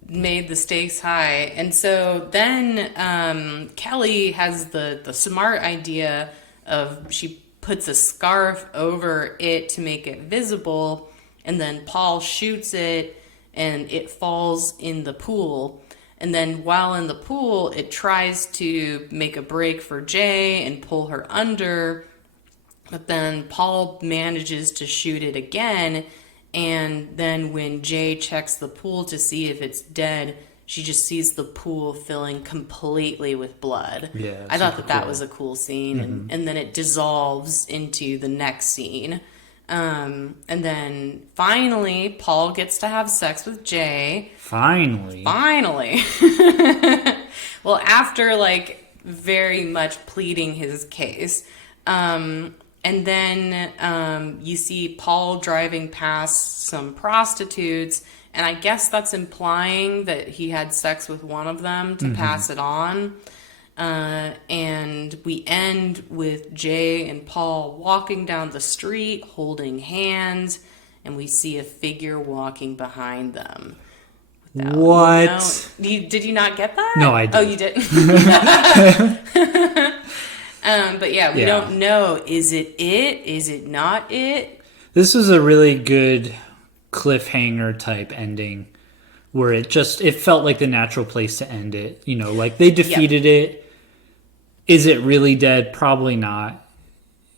made the stakes high. And so then Kelly has the smart idea of she puts a scarf over it to make it visible, and then Paul shoots it and it falls in the pool. And then while in the pool, it tries to make a break for Jay and pull her under. But then Paul manages to shoot it again. And then when Jay checks the pool to see if it's dead, she just sees the pool filling completely with blood. Yeah, I thought that was a cool scene. And then it dissolves into the next scene. And then finally, Paul gets to have sex with Jay. Finally. Well, after, like, very much pleading his case. And then you see Paul driving past some prostitutes, and I guess that's implying that he had sex with one of them to pass it on. And we end with Jay and Paul walking down the street, holding hands, and we see a figure walking behind them. What? Did you not get that? No, I did. Oh, you didn't? But yeah, we don't know. Is it it? Is it not it? This was a really good cliffhanger type ending where it felt like the natural place to end it. Like they defeated it. Is it really dead? Probably not.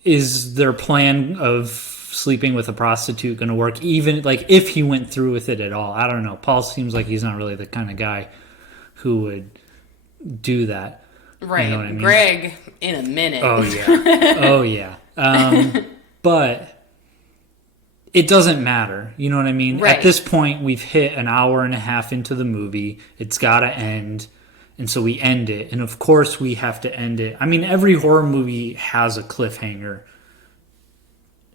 Is their plan of sleeping with a prostitute going to work? Even like if he went through with it at all, I don't know. Paul seems like he's not really the kind of guy who would do that. Right. You know what I mean? Greg in a minute. Oh yeah. But it doesn't matter. You know what I mean? Right. At this point, we've hit an hour and a half into the movie. It's got to end. And so we end it. And of course, we have to end it. I mean, every horror movie has a cliffhanger.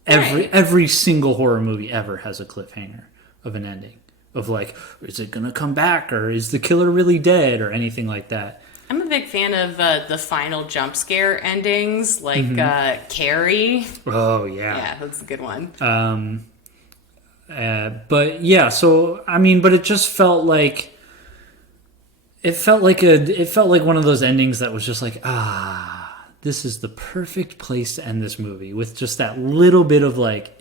Right. Every single horror movie ever has a cliffhanger of an ending. Of like, is it going to come back? Or is the killer really dead? Or anything like that. I'm a big fan of the final jump scare endings, like Carrie. Oh, yeah. Yeah, that's a good one. But yeah, so, I mean, but it just felt like... It felt like one of those endings that was just like, this is the perfect place to end this movie, with just that little bit of like,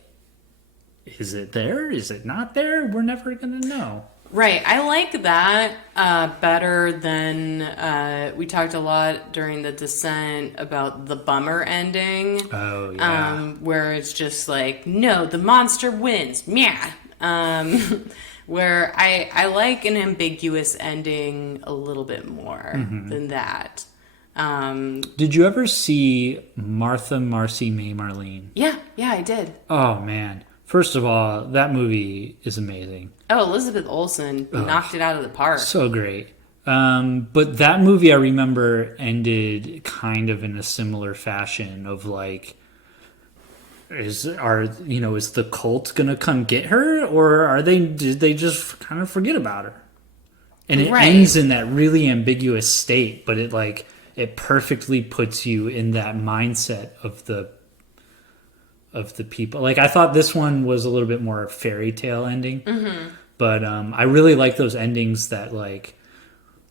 is it there? Is it not there? We're never gonna know. Right. I like that better than we talked a lot during the descent about the bummer ending. Oh yeah. Where it's just like, no, the monster wins. Yeah. Where I like an ambiguous ending a little bit more than that. Did you ever see Martha, Marcy, May, Marlene? Yeah, I did. Oh man. First of all, that movie is amazing. Oh, Elizabeth Olsen knocked it out of the park. So great. But that movie I remember ended kind of in a similar fashion of like, is the cult gonna come get her, or did they just kind of forget about her? And it ends in that really ambiguous state, but it perfectly puts you in that mindset of the people. Like, I thought this one was a little bit more fairy tale ending, but I really like those endings that like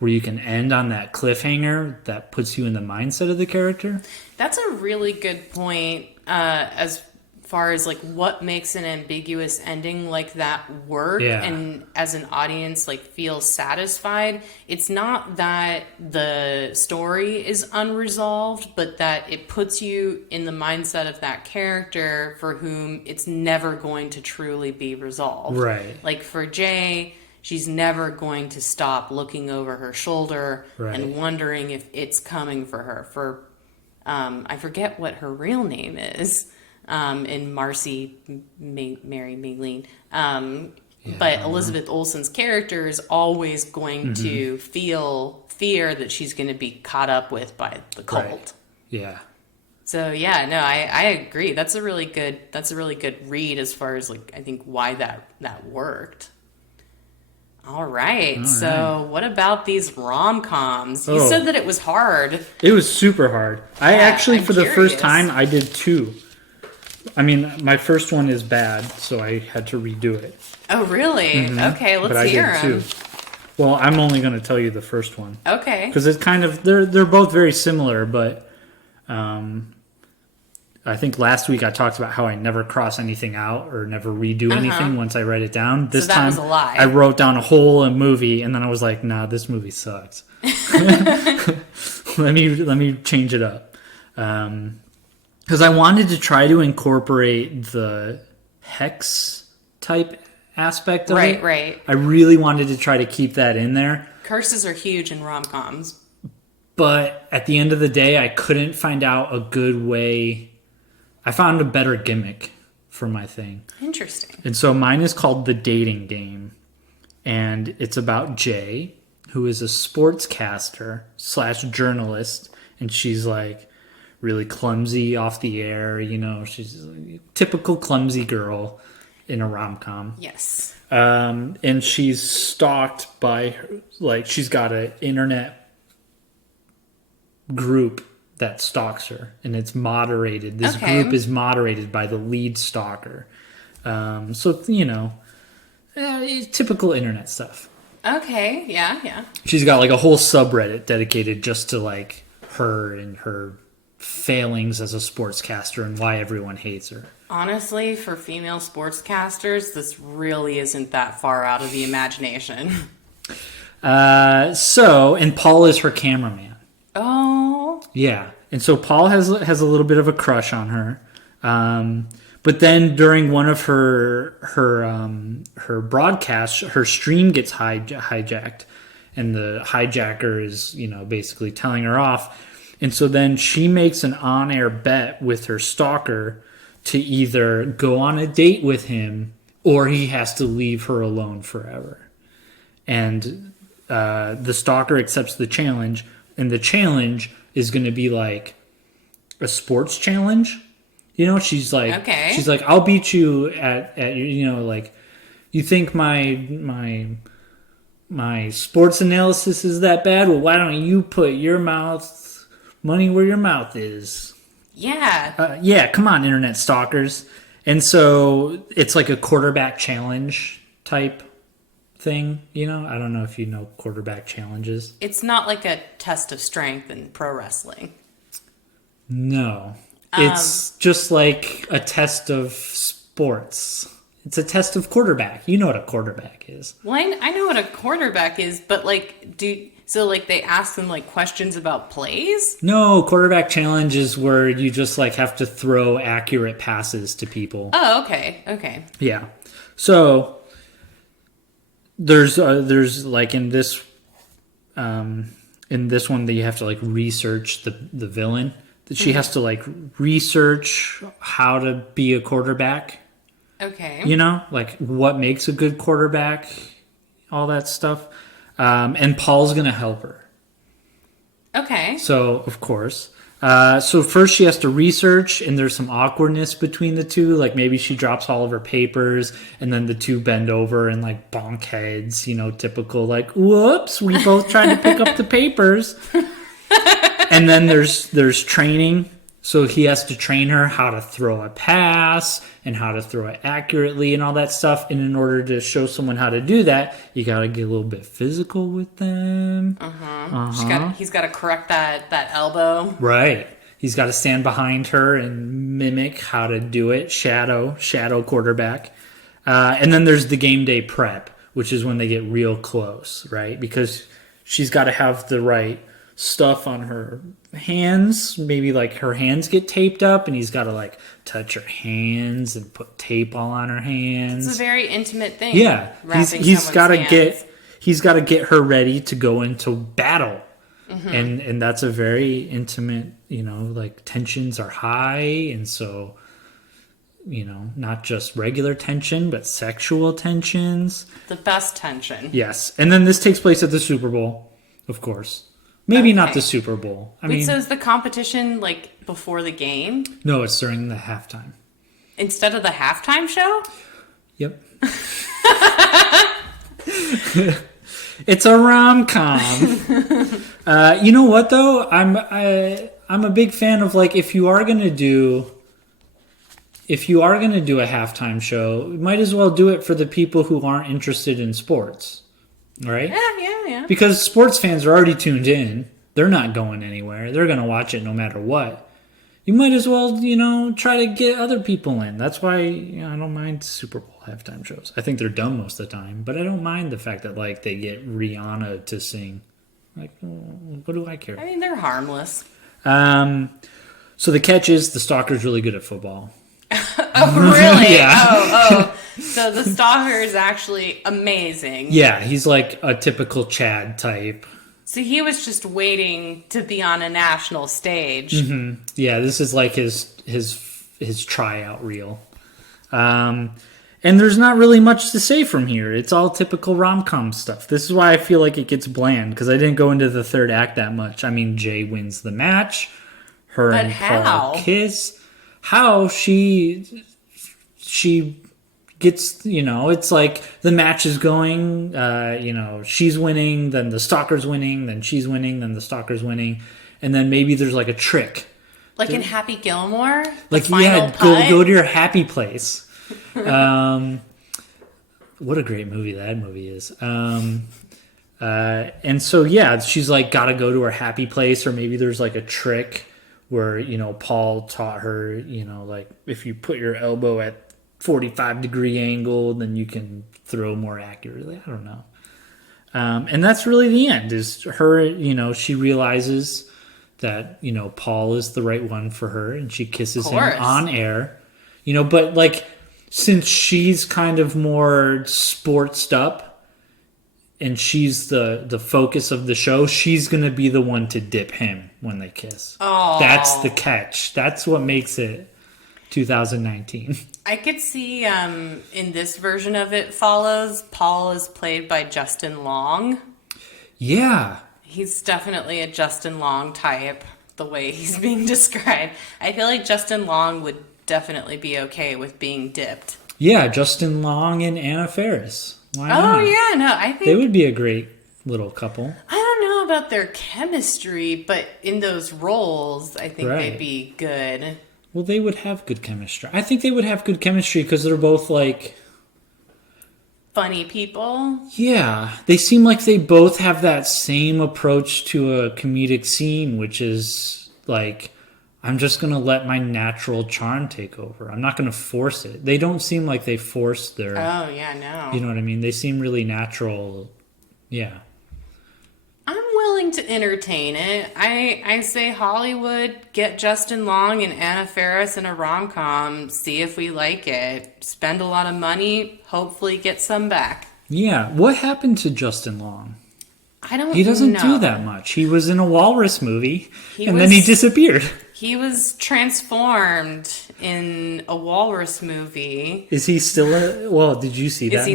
where you can end on that cliffhanger that puts you in the mindset of the character. That's a really good point. As far as like what makes an ambiguous ending like that work, and as an audience like feel satisfied, it's not that the story is unresolved, but that it puts you in the mindset of that character for whom it's never going to truly be resolved. Right. Like for Jay, she's never going to stop looking over her shoulder and wondering if it's coming for her. For I forget what her real name is. In Marcy, Mary Maylene. But Elizabeth Olsen's character is always going to feel fear that she's going to be caught up with by the cult. Right. Yeah. So yeah, no, I agree. That's a really good read as far as like I think why that worked. All right. So what about these rom-coms? You said that it was hard. It was super hard. I actually, I'm for the curious. first time, I did two. I mean, my first one is bad, so I had to redo it. Oh, really? Okay, But let's I hear did them. two. Well, I'm only going to tell you the first one. Okay. Because it's kind of, they're both very similar, but I think last week I talked about how I never cross anything out or never redo anything once I write it down. This that time was a lie. I wrote down a whole movie, and then I was like, nah, this movie sucks. Let me change it up. Because I wanted to try to incorporate the hex type aspect of it. Right. I really wanted to try to keep that in there. Curses are huge in rom-coms. But at the end of the day, I couldn't find out a good way. I found a better gimmick for my thing. Interesting. And so mine is called The Dating Game. And it's about Jay, who is a sportscaster / journalist. And she's like really clumsy off the air. You know, she's a typical clumsy girl in a rom-com. Yes. And she's stalked by, like, she's got an internet group that stalks her. And it's moderated. This group is moderated by the lead stalker. So, you know, typical internet stuff. Okay, yeah. She's got like a whole subreddit dedicated just to like her and her failings as a sportscaster and why everyone hates her. Honestly, for female sportscasters, this really isn't that far out of the imagination. And Paul is her cameraman. Oh. Yeah. And so Paul has a little bit of a crush on her. But then during one of her broadcasts, her stream gets hijacked, and the hijacker is, you know, basically telling her off. And so then she makes an on-air bet with her stalker to either go on a date with him or he has to leave her alone forever. And the stalker accepts the challenge, and the challenge is going to be like a sports challenge. You know, she's like, I'll beat you at you know, like, you think my sports analysis is that bad? Well, why don't you put your money where your mouth is? Yeah. Yeah, come on, internet stalkers. And so it's like a quarterback challenge type thing, you know? I don't know if you know quarterback challenges. It's not like a test of strength in pro wrestling. No. It's just like a test of sports. It's a test of quarterback. You know what a quarterback is. Well, I know what a quarterback is, but like, so like they ask them like questions about plays? No, quarterback challenge is where you just like have to throw accurate passes to people. Oh, okay. Yeah. So there's like in this one that you have to like research the villain. That she has to like research how to be a quarterback. Okay. You know, like what makes a good quarterback, all that stuff. And Paul's going to help her. Okay. So, of course. So first she has to research, and there's some awkwardness between the two. Like maybe she drops all of her papers, and then the two bend over and like bonk heads, you know, typical like, whoops, we both tried to pick up the papers. And then there's training. So he has to train her how to throw a pass and how to throw it accurately and all that stuff. And in order to show someone how to do that, you got to get a little bit physical with them. He's got to correct that elbow. Right. He's got to stand behind her and mimic how to do it. Shadow quarterback. And then there's the game day prep, which is when they get real close, right? Because she's got to have the right stuff on her hands. Maybe like her hands get taped up and he's got to like touch her hands and put tape all on her hands. It's a very intimate thing. Yeah. He's got to get her ready to go into battle. Mm-hmm. And that's a very intimate, you know, like tensions are high, and so, you know, not just regular tension but sexual tensions. The best tension. Yes. And then this takes place at the Super Bowl, of course. Maybe not the Super Bowl. I mean, so is the competition like before the game? No, it's during the halftime. Instead of the halftime show? Yep. It's a rom-com. You know what though? I'm a big fan of like if you are gonna do a halftime show, you might as well do it for the people who aren't interested in sports. Right? Yeah. Because sports fans are already tuned in. They're not going anywhere. They're going to watch it no matter what. You might as well, you know, try to get other people in. That's why, you know, I don't mind Super Bowl halftime shows. I think they're dumb most of the time, but I don't mind the fact that, like, they get Rihanna to sing. Like, what do I care? I mean, they're harmless. So the catch is the stalker's really good at football. Oh, really? Yeah. Oh. So the stalker is actually amazing. Yeah, he's like a typical Chad type. So he was just waiting to be on a national stage. Mm-hmm. Yeah, this is like his tryout reel. And there's not really much to say from here. It's all typical rom-com stuff. This is why I feel like it gets bland, because I didn't go into the third act that much. I mean, Jay wins the match. And Paul kiss. How she gets, you know, it's like the match is going, you know, she's winning, then the stalker's winning, then she's winning, then the stalker's winning, and then maybe there's like a trick. Like in Happy Gilmore? Like, yeah, go to your happy place. What a great movie that movie is. And so, yeah, she's like got to go to her happy place, or maybe there's like a trick where, you know, Paul taught her, you know, like if you put your elbow at 45-degree angle, then you can throw more accurately. I don't know. And that's really the end, is her, you know, she realizes that, you know, Paul is the right one for her, and she kisses him on air. You know, but like, since she's kind of more sportsed up, and she's the focus of the show, she's going to be the one to dip him when they kiss. Oh. That's the catch. That's what makes it 2019. I could see in this version of It Follows, Paul is played by Justin Long. Yeah. He's definitely a Justin Long type, the way he's being described. I feel like Justin Long would definitely be okay with being dipped. Yeah, Justin Long and Anna Faris. Why Oh, not? yeah, no, I think... They would be a great little couple. I don't know about their chemistry, but in those roles, I think Right. they'd be good. Well, they would have good chemistry. I think they would have good chemistry because they're both like... Funny people. Yeah, they seem like they both have that same approach to a comedic scene, which is like, I'm just going to let my natural charm take over. I'm not going to force it. They don't seem like they force their... Oh, yeah, no. You know what I mean? They seem really natural. Yeah. I'm willing to entertain it. I say Hollywood, get Justin Long and Anna Faris in a rom-com, see if we like it. Spend a lot of money, hopefully get some back. Yeah. What happened to Justin Long? I don't know. He doesn't do that much. He was in a walrus movie, Then he disappeared. He was transformed in a walrus movie. Is he still a... Well, did you see that movie?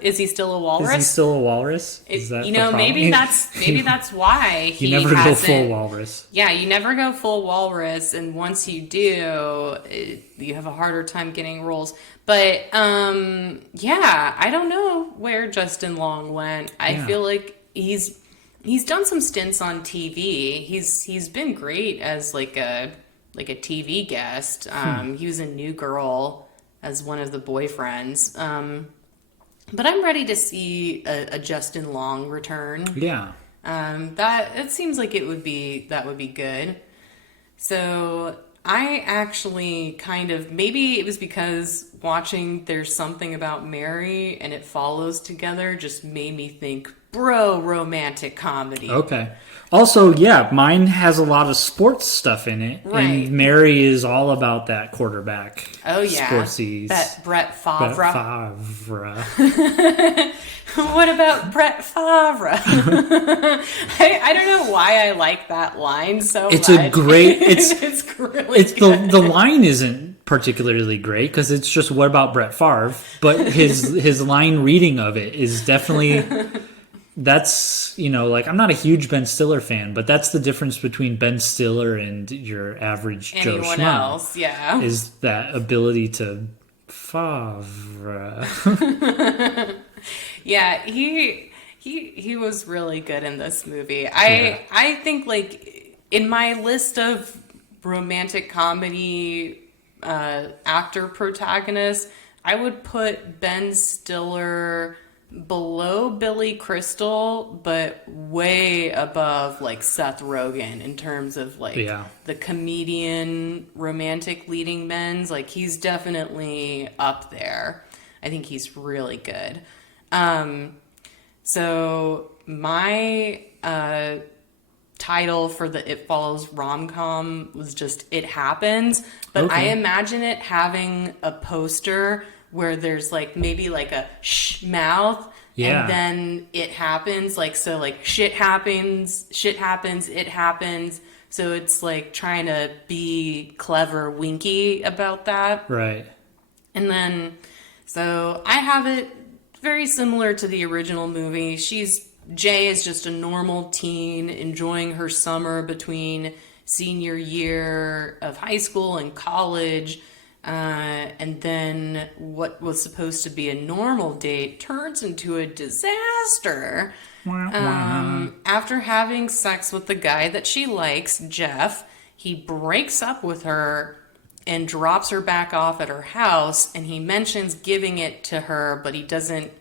Is he still a walrus? Is he still a walrus? Is that the problem? maybe that's why You never go hasn't... full walrus. Yeah, you never go full walrus, and once you do, you have a harder time getting roles. But yeah, I don't know where Justin Long went. I feel like he's done some stints on TV. He's been great as like a TV guest. He was in New Girl as one of the boyfriends. But I'm ready to see a Justin Long return. Yeah. It seems like that would be good. So I actually kind of, maybe it was because watching There's Something About Mary and It Follows together just made me think, romantic comedy. Okay. Also, yeah, mine has a lot of sports stuff in it. Right. And Mary is all about that quarterback. Oh, yeah. Sportsies. That Brett Favre. Brett Favre. What about Brett Favre? I don't know why I like that line so It's much. a great... It's really good. The line isn't particularly great because it's just, what about Brett Favre? But his line reading of it is definitely... That's, like, I'm not a huge Ben Stiller fan, but that's the difference between Ben Stiller and your average Joe Anyone Schmo. else, yeah. Is that ability to Favre. Yeah, he was really good in this movie. I think, like, in my list of romantic comedy actor protagonists, I would put Ben Stiller below Billy Crystal, but way above like Seth Rogen in terms of like the comedian romantic leading men's. Like, he's definitely up there. I think he's really good. So my title for the It Follows rom-com was just It Happens, but I imagine it having a poster where there's like maybe like a shh mouth, and then it happens, like, so like shit happens, it happens. So it's like trying to be clever, winky about that. Right. And then, so I have it very similar to the original movie. Jay is just a normal teen enjoying her summer between senior year of high school and college. And then what was supposed to be a normal date turns into a disaster. After having sex with the guy that she likes, Jeff, he breaks up with her and drops her back off at her house, and he mentions giving it to her, but he doesn't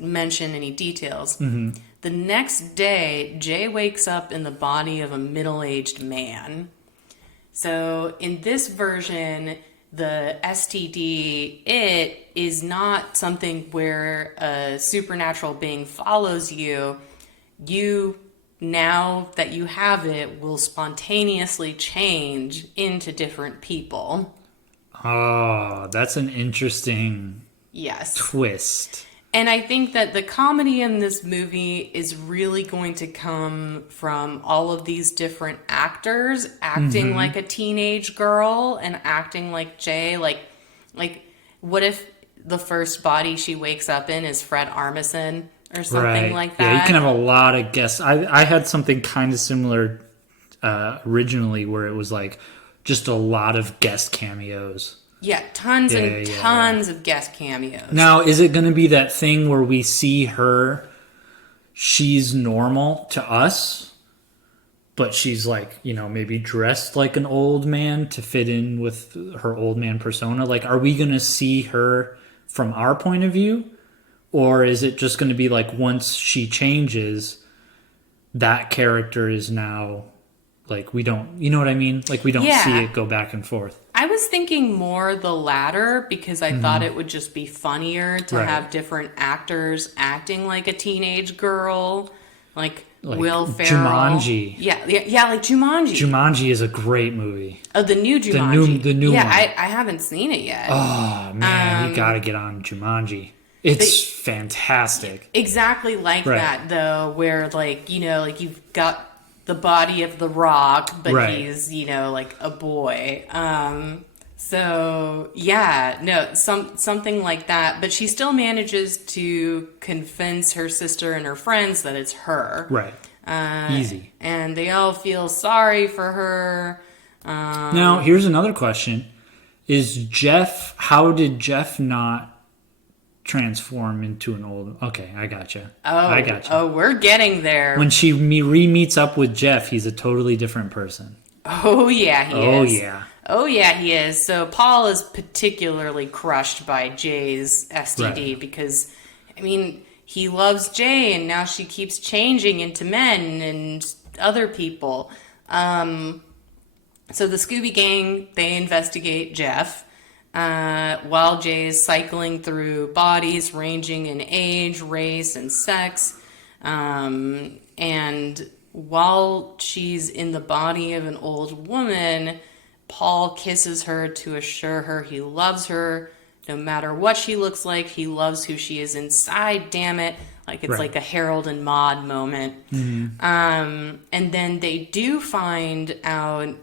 mention any details. Mm-hmm. The next day, Jay wakes up in the body of a middle-aged man. So in this version, the STD, it is not something where a supernatural being follows you. You, now that you have it, will spontaneously change into different people. Oh, that's an interesting Yes. twist. And I think that the comedy in this movie is really going to come from all of these different actors acting like a teenage girl and acting like Jay. Like, what if the first body she wakes up in is Fred Armisen or something like that? Yeah, you can have a lot of guests. I had something kind of similar originally where it was like just a lot of guest cameos. Yeah, tons and tons of guest cameos. Now, is it going to be that thing where we see her, she's normal to us, but she's like, you know, maybe dressed like an old man to fit in with her old man persona? Like, are we going to see her from our point of view? Or is it just going to be like once she changes, that character is now like, we don't, you know what I mean? Like, we don't see it go back and forth. I was thinking more the latter because I thought it would just be funnier to have different actors acting like a teenage girl, like Will Ferrell. Jumanji. Yeah, like Jumanji. Jumanji is a great movie. Oh, the new Jumanji. The new one. Yeah, I haven't seen it yet. Oh, man, you got to get on Jumanji. It's fantastic. Exactly like that, though, where, like, you know, like you've got the body of The Rock, but he's, you know, like a boy. So yeah, no, something like that. But she still manages to convince her sister and her friends that it's her. Right. Easy. And they all feel sorry for her. Now, here's another question. How did Jeff not transform into an old... Okay, I gotcha. I gotcha. Oh, we're getting there. When she re-meets up with Jeff, he's a totally different person. Oh, yeah, he is. Oh, yeah, he is. So Paul is particularly crushed by Jay's STD because, I mean, he loves Jay and now she keeps changing into men and other people. So the Scooby Gang, they investigate Jeff. While Jay is cycling through bodies ranging in age, race, and sex. And while she's in the body of an old woman, Paul kisses her to assure her he loves her. No matter what she looks like, he loves who she is inside, damn it. Like it's like a Harold and Maude moment. Mm-hmm. And then they do find out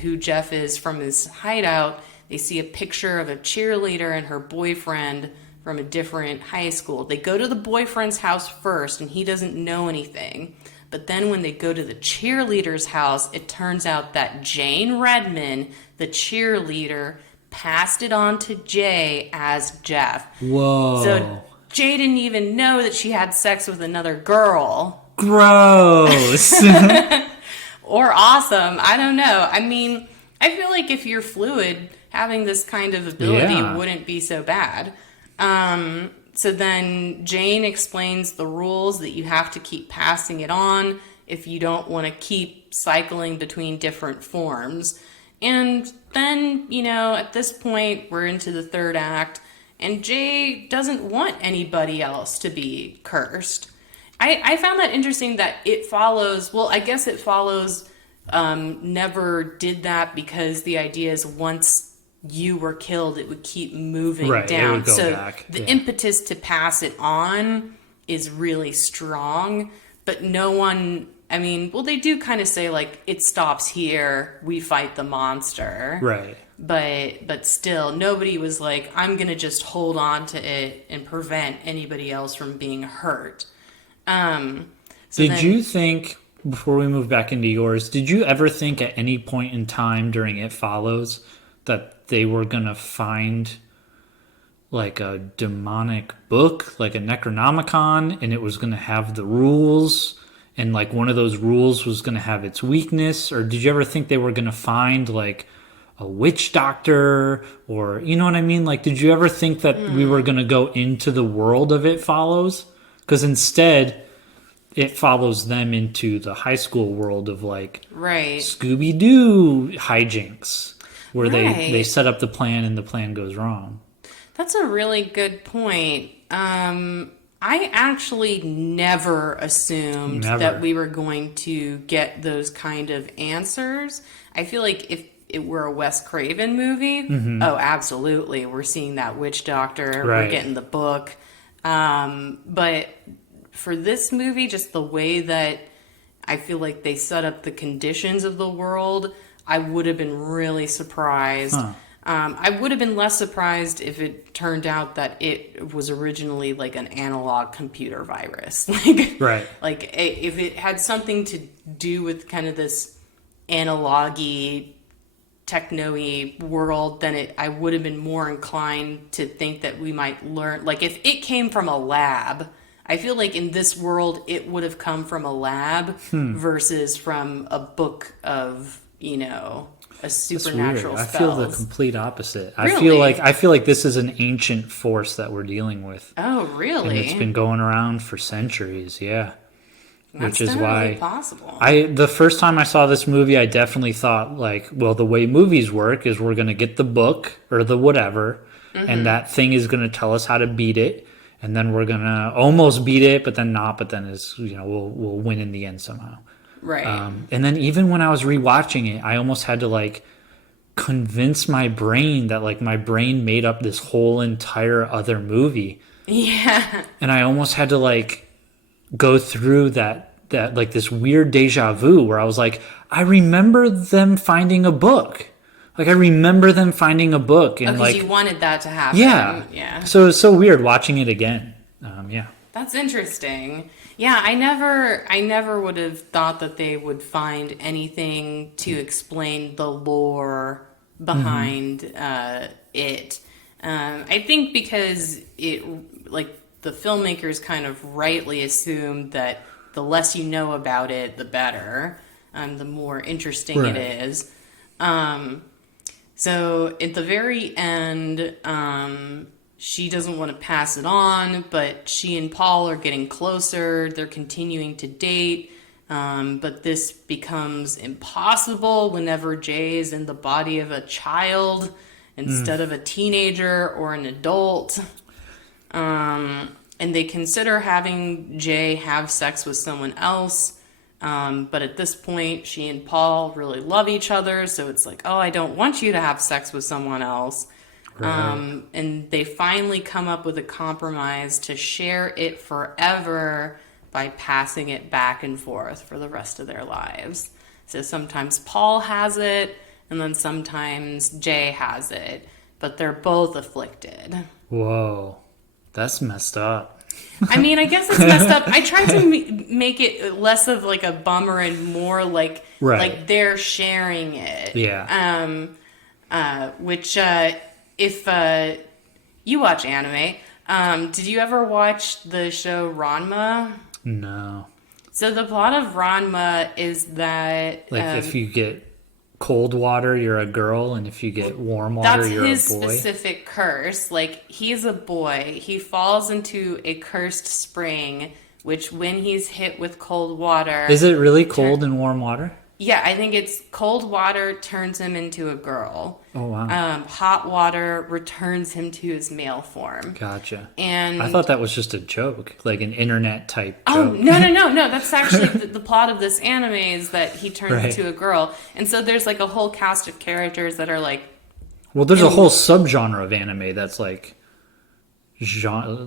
who Jeff is from his hideout. They see a picture of a cheerleader and her boyfriend from a different high school. They go to the boyfriend's house first, and he doesn't know anything. But then when they go to the cheerleader's house, it turns out that Jane Redman, the cheerleader, passed it on to Jay as Jeff. Whoa. So Jay didn't even know that she had sex with another girl. Gross. Or awesome. I don't know. I mean, I feel like if you're fluid, having this kind of ability wouldn't be so bad. So then Jane explains the rules that you have to keep passing it on if you don't want to keep cycling between different forms. And then, you know, at this point, we're into the third act, and Jay doesn't want anybody else to be cursed. I found that interesting that it follows, well, I guess it follows never did that because the idea is once you were killed, it would keep moving down. It would go so back. The impetus to pass it on is really strong, but no one, I mean, well, they do kind of say like, it stops here, we fight the monster. Right. But still, nobody was like, I'm going to just hold on to it and prevent anybody else from being hurt. Did you think, before we move back into yours, did you ever think at any point in time during It Follows that they were going to find like a demonic book, like a Necronomicon, and it was going to have the rules, and like one of those rules was going to have its weakness? Or did you ever think they were going to find like a witch doctor, or, you know what I mean? Like, did you ever think that we were going to go into the world of It Follows? Because instead, it follows them into the high school world of like Scooby-Doo hijinks, where they set up the plan and the plan goes wrong. That's a really good point. I actually never assumed that we were going to get those kind of answers. I feel like if it were a Wes Craven movie, oh, absolutely. We're seeing that witch doctor. Right. We're getting the book. But for this movie, just the way that I feel like they set up the conditions of the world, I would have been really surprised. I would have been less surprised if it turned out that it was originally like an analog computer virus. Right. Like if it had something to do with kind of this analog-y, techno-y world, then I would have been more inclined to think that we might learn. Like if it came from a lab, I feel like in this world it would have come from a lab versus from a book of, a supernatural That's weird. spells. I feel the complete opposite. Really? I feel like this is an ancient force that we're dealing with. Oh, really? And it's been going around for centuries, yeah. That's Which is why possible. the first time I saw this movie, I definitely thought like, well, the way movies work is we're going to get the book or the whatever, and that thing is going to tell us how to beat it, and then we're going to almost beat it, but then not, but then we'll win in the end somehow. Right. And then even when I was rewatching it, I almost had to like convince my brain that like my brain made up this whole entire other movie. Yeah. And I almost had to like go through that like this weird deja vu where I was like, I remember them finding a book. Like I remember them finding a book, and Because like you wanted that to happen. yeah. So it's so weird watching it again. Yeah. That's interesting. Yeah, I never would have thought that they would find anything to explain the lore behind it. I think because the filmmakers kind of rightly assumed that the less you know about it, the better, the more interesting it is. So at the very end, she doesn't want to pass it on, but she and Paul are getting closer. They're continuing to date, but this becomes impossible whenever Jay is in the body of a child instead of a teenager or an adult. And they consider having Jay have sex with someone else. But at this point, she and Paul really love each other. So it's like, oh, I don't want you to have sex with someone else. Right. And they finally come up with a compromise to share it forever by passing it back and forth for the rest of their lives. So sometimes Paul has it, and then sometimes Jay has it. But they're both afflicted. Whoa. That's messed up. I mean, I guess it's messed up. I tried to make it less of like a bummer and more like like they're sharing it. Yeah. Which if you watch anime, did you ever watch the show Ranma? No. So the plot of Ranma is that if you get cold water, you're a girl, and if you get warm water, you're a boy. That's his specific curse. Like, he's a boy. He falls into a cursed spring, which when he's hit with cold water... Is it really cold and warm water? Yeah, I think it's cold water turns him into a girl. Oh, wow. Hot water returns him to his male form. Gotcha. And I thought that was just a joke, like an internet type joke. Oh, no. That's actually the plot of this anime is that he turns into a girl. And so there's like a whole cast of characters that are like... Well, there's a whole subgenre of anime that's like... gender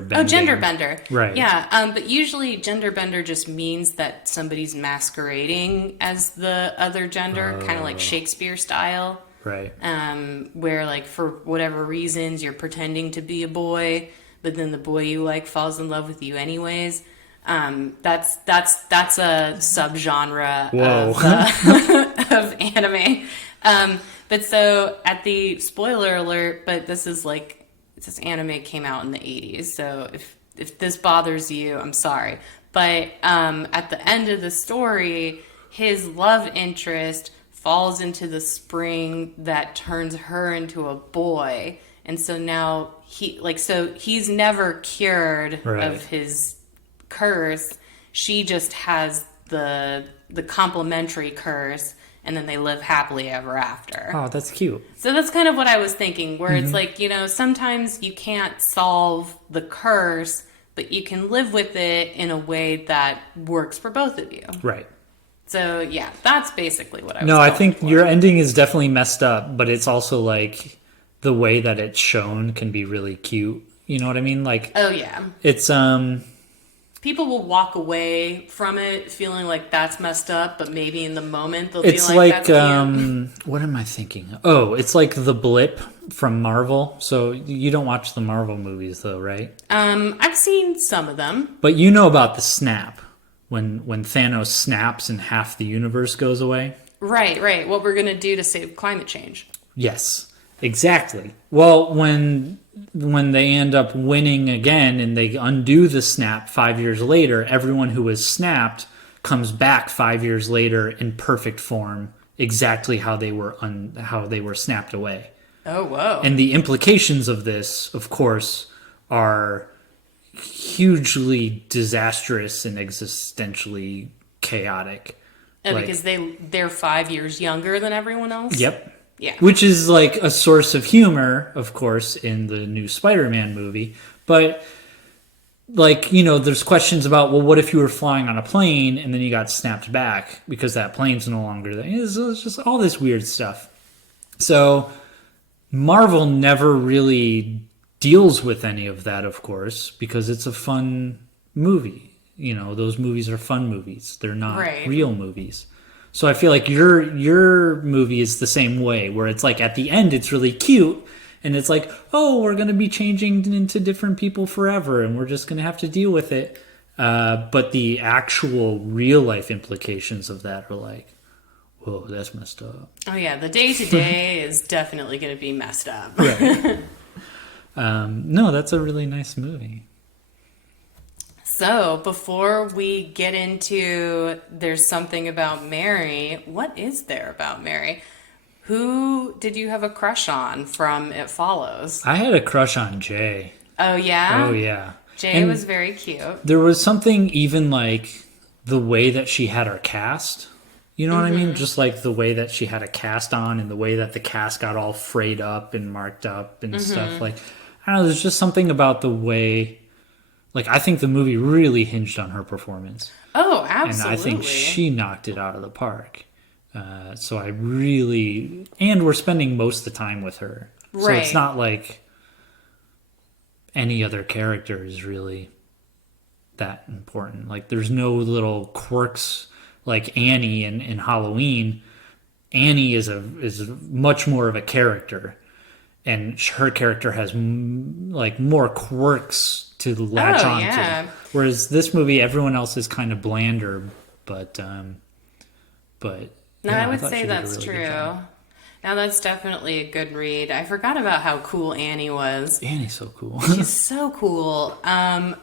bending. Oh, gender bender. Right. Yeah, but usually gender bender just means that somebody's masquerading as the other gender, kind of like Shakespeare style. Right. Where like for whatever reasons you're pretending to be a boy, but then the boy you like falls in love with you anyways. That's a subgenre of anime. But so at the spoiler alert, but this anime came out in the 80s, so if this bothers you, I'm sorry. But at the end of the story, his love interest falls into the spring that turns her into a boy, and so now he's never cured of his curse. She just has the complementary curse, and then they live happily ever after. Oh, that's cute. So that's kind of what I was thinking, where it's like, sometimes you can't solve the curse, but you can live with it in a way that works for both of you. Right. So yeah, that's basically what I was No, I going think for. your ending is definitely messed up, but it's also like the way that it's shown can be really cute. You know what I mean? Like Oh yeah. it's People will walk away from it feeling like that's messed up, but maybe in the moment they'll it's feel like like that's cute. what am I thinking? Oh, it's like the blip from Marvel. So you don't watch the Marvel movies though, right? I've seen some of them. But you know about the snap when Thanos snaps and half the universe goes away. Right, right. What we're gonna do to save climate change. Yes, exactly. Well, when they end up winning again and they undo the snap 5 years later, everyone who was snapped comes back 5 years later in perfect form, exactly how they were snapped away. Oh, whoa. And the implications of this, of course, are hugely disastrous and existentially chaotic. Because they're 5 years younger than everyone else? Yep. Yeah. Which is like a source of humor, of course, in the new Spider-Man movie. But, like, you know, there's questions about, well, what if you were flying on a plane and then you got snapped back because that plane's no longer there? It's just all this weird stuff. So, Marvel never really deals with any of that, of course, because it's a fun movie. You know, those movies are fun movies. They're not real movies. So I feel like your movie is the same way, where it's like at the end it's really cute, and it's like, oh, we're going to be changing into different people forever, and we're just going to have to deal with it. But the actual real life implications of that are like, whoa, that's messed up. Oh yeah, the day-to-day is definitely going to be messed up. Right. No, that's a really nice movie. So, before we get into There's Something About Mary, what is there about Mary? Who did you have a crush on from It Follows? I had a crush on Jay. Oh, yeah? Oh, yeah. Jay was very cute. There was something even like the way that she had her cast. You know what I mean? Just like the way that she had a cast on and the way that the cast got all frayed up and marked up and stuff. Like, I don't know, there's just something about the way... Like, I think the movie really hinged on her performance. Oh, absolutely. And I think she knocked it out of the park. So I really... And we're spending most of the time with her. Right. So it's not like any other character is really that important. Like, there's no little quirks like Annie in Halloween. Annie is much more of a character. And her character has like more quirks to latch on to. Whereas this movie, everyone else is kind of blander, but no, yeah, I would thought say she did a that's really good true. job. Now that's definitely a good read. I forgot about how cool Annie was. Annie's so cool. She's so cool. I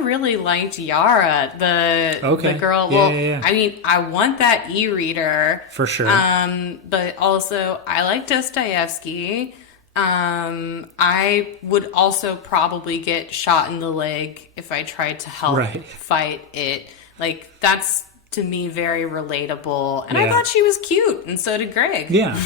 really liked Yara, the girl. Well, Yeah. I mean, I want that e-reader For sure. but also I like Dostoevsky. I would also probably get shot in the leg if I tried to help fight it. Like, that's to me very relatable. And I thought she was cute, and so did Greg. Yeah.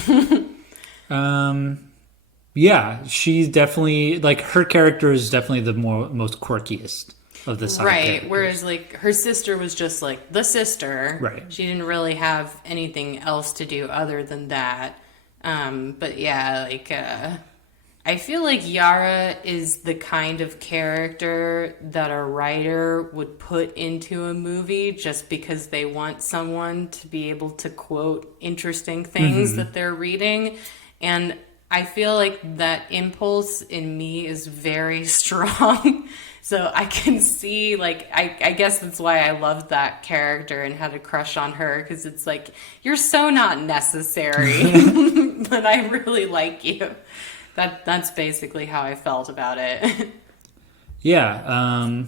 Yeah, she's definitely, like, her character is definitely the most quirkiest of the side characters. Whereas, like, her sister was just, like, the sister. Right. She didn't really have anything else to do other than that. But, yeah, like, I feel like Yara is the kind of character that a writer would put into a movie just because they want someone to be able to quote interesting things that they're reading. And I feel like that impulse in me is very strong. So I can see, like, I guess that's why I loved that character and had a crush on her, because it's like, you're so not necessary, but I really like you. That's basically how I felt about it. Yeah,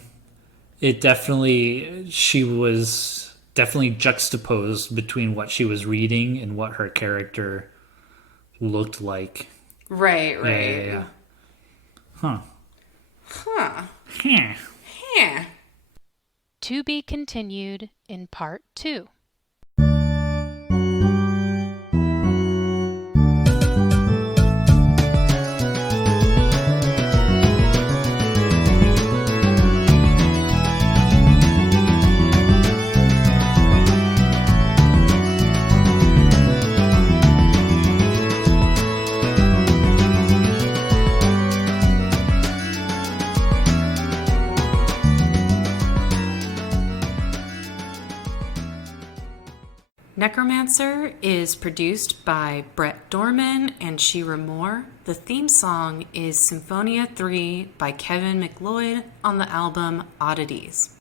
it definitely, she was definitely juxtaposed between what she was reading and what her character looked like. Right. Yeah. Huh. Yeah. To be continued in part 2. Necromancer is produced by Brett Dorman and Shira Moore. The theme song is Symphonia 3 by Kevin MacLeod on the album Oddities.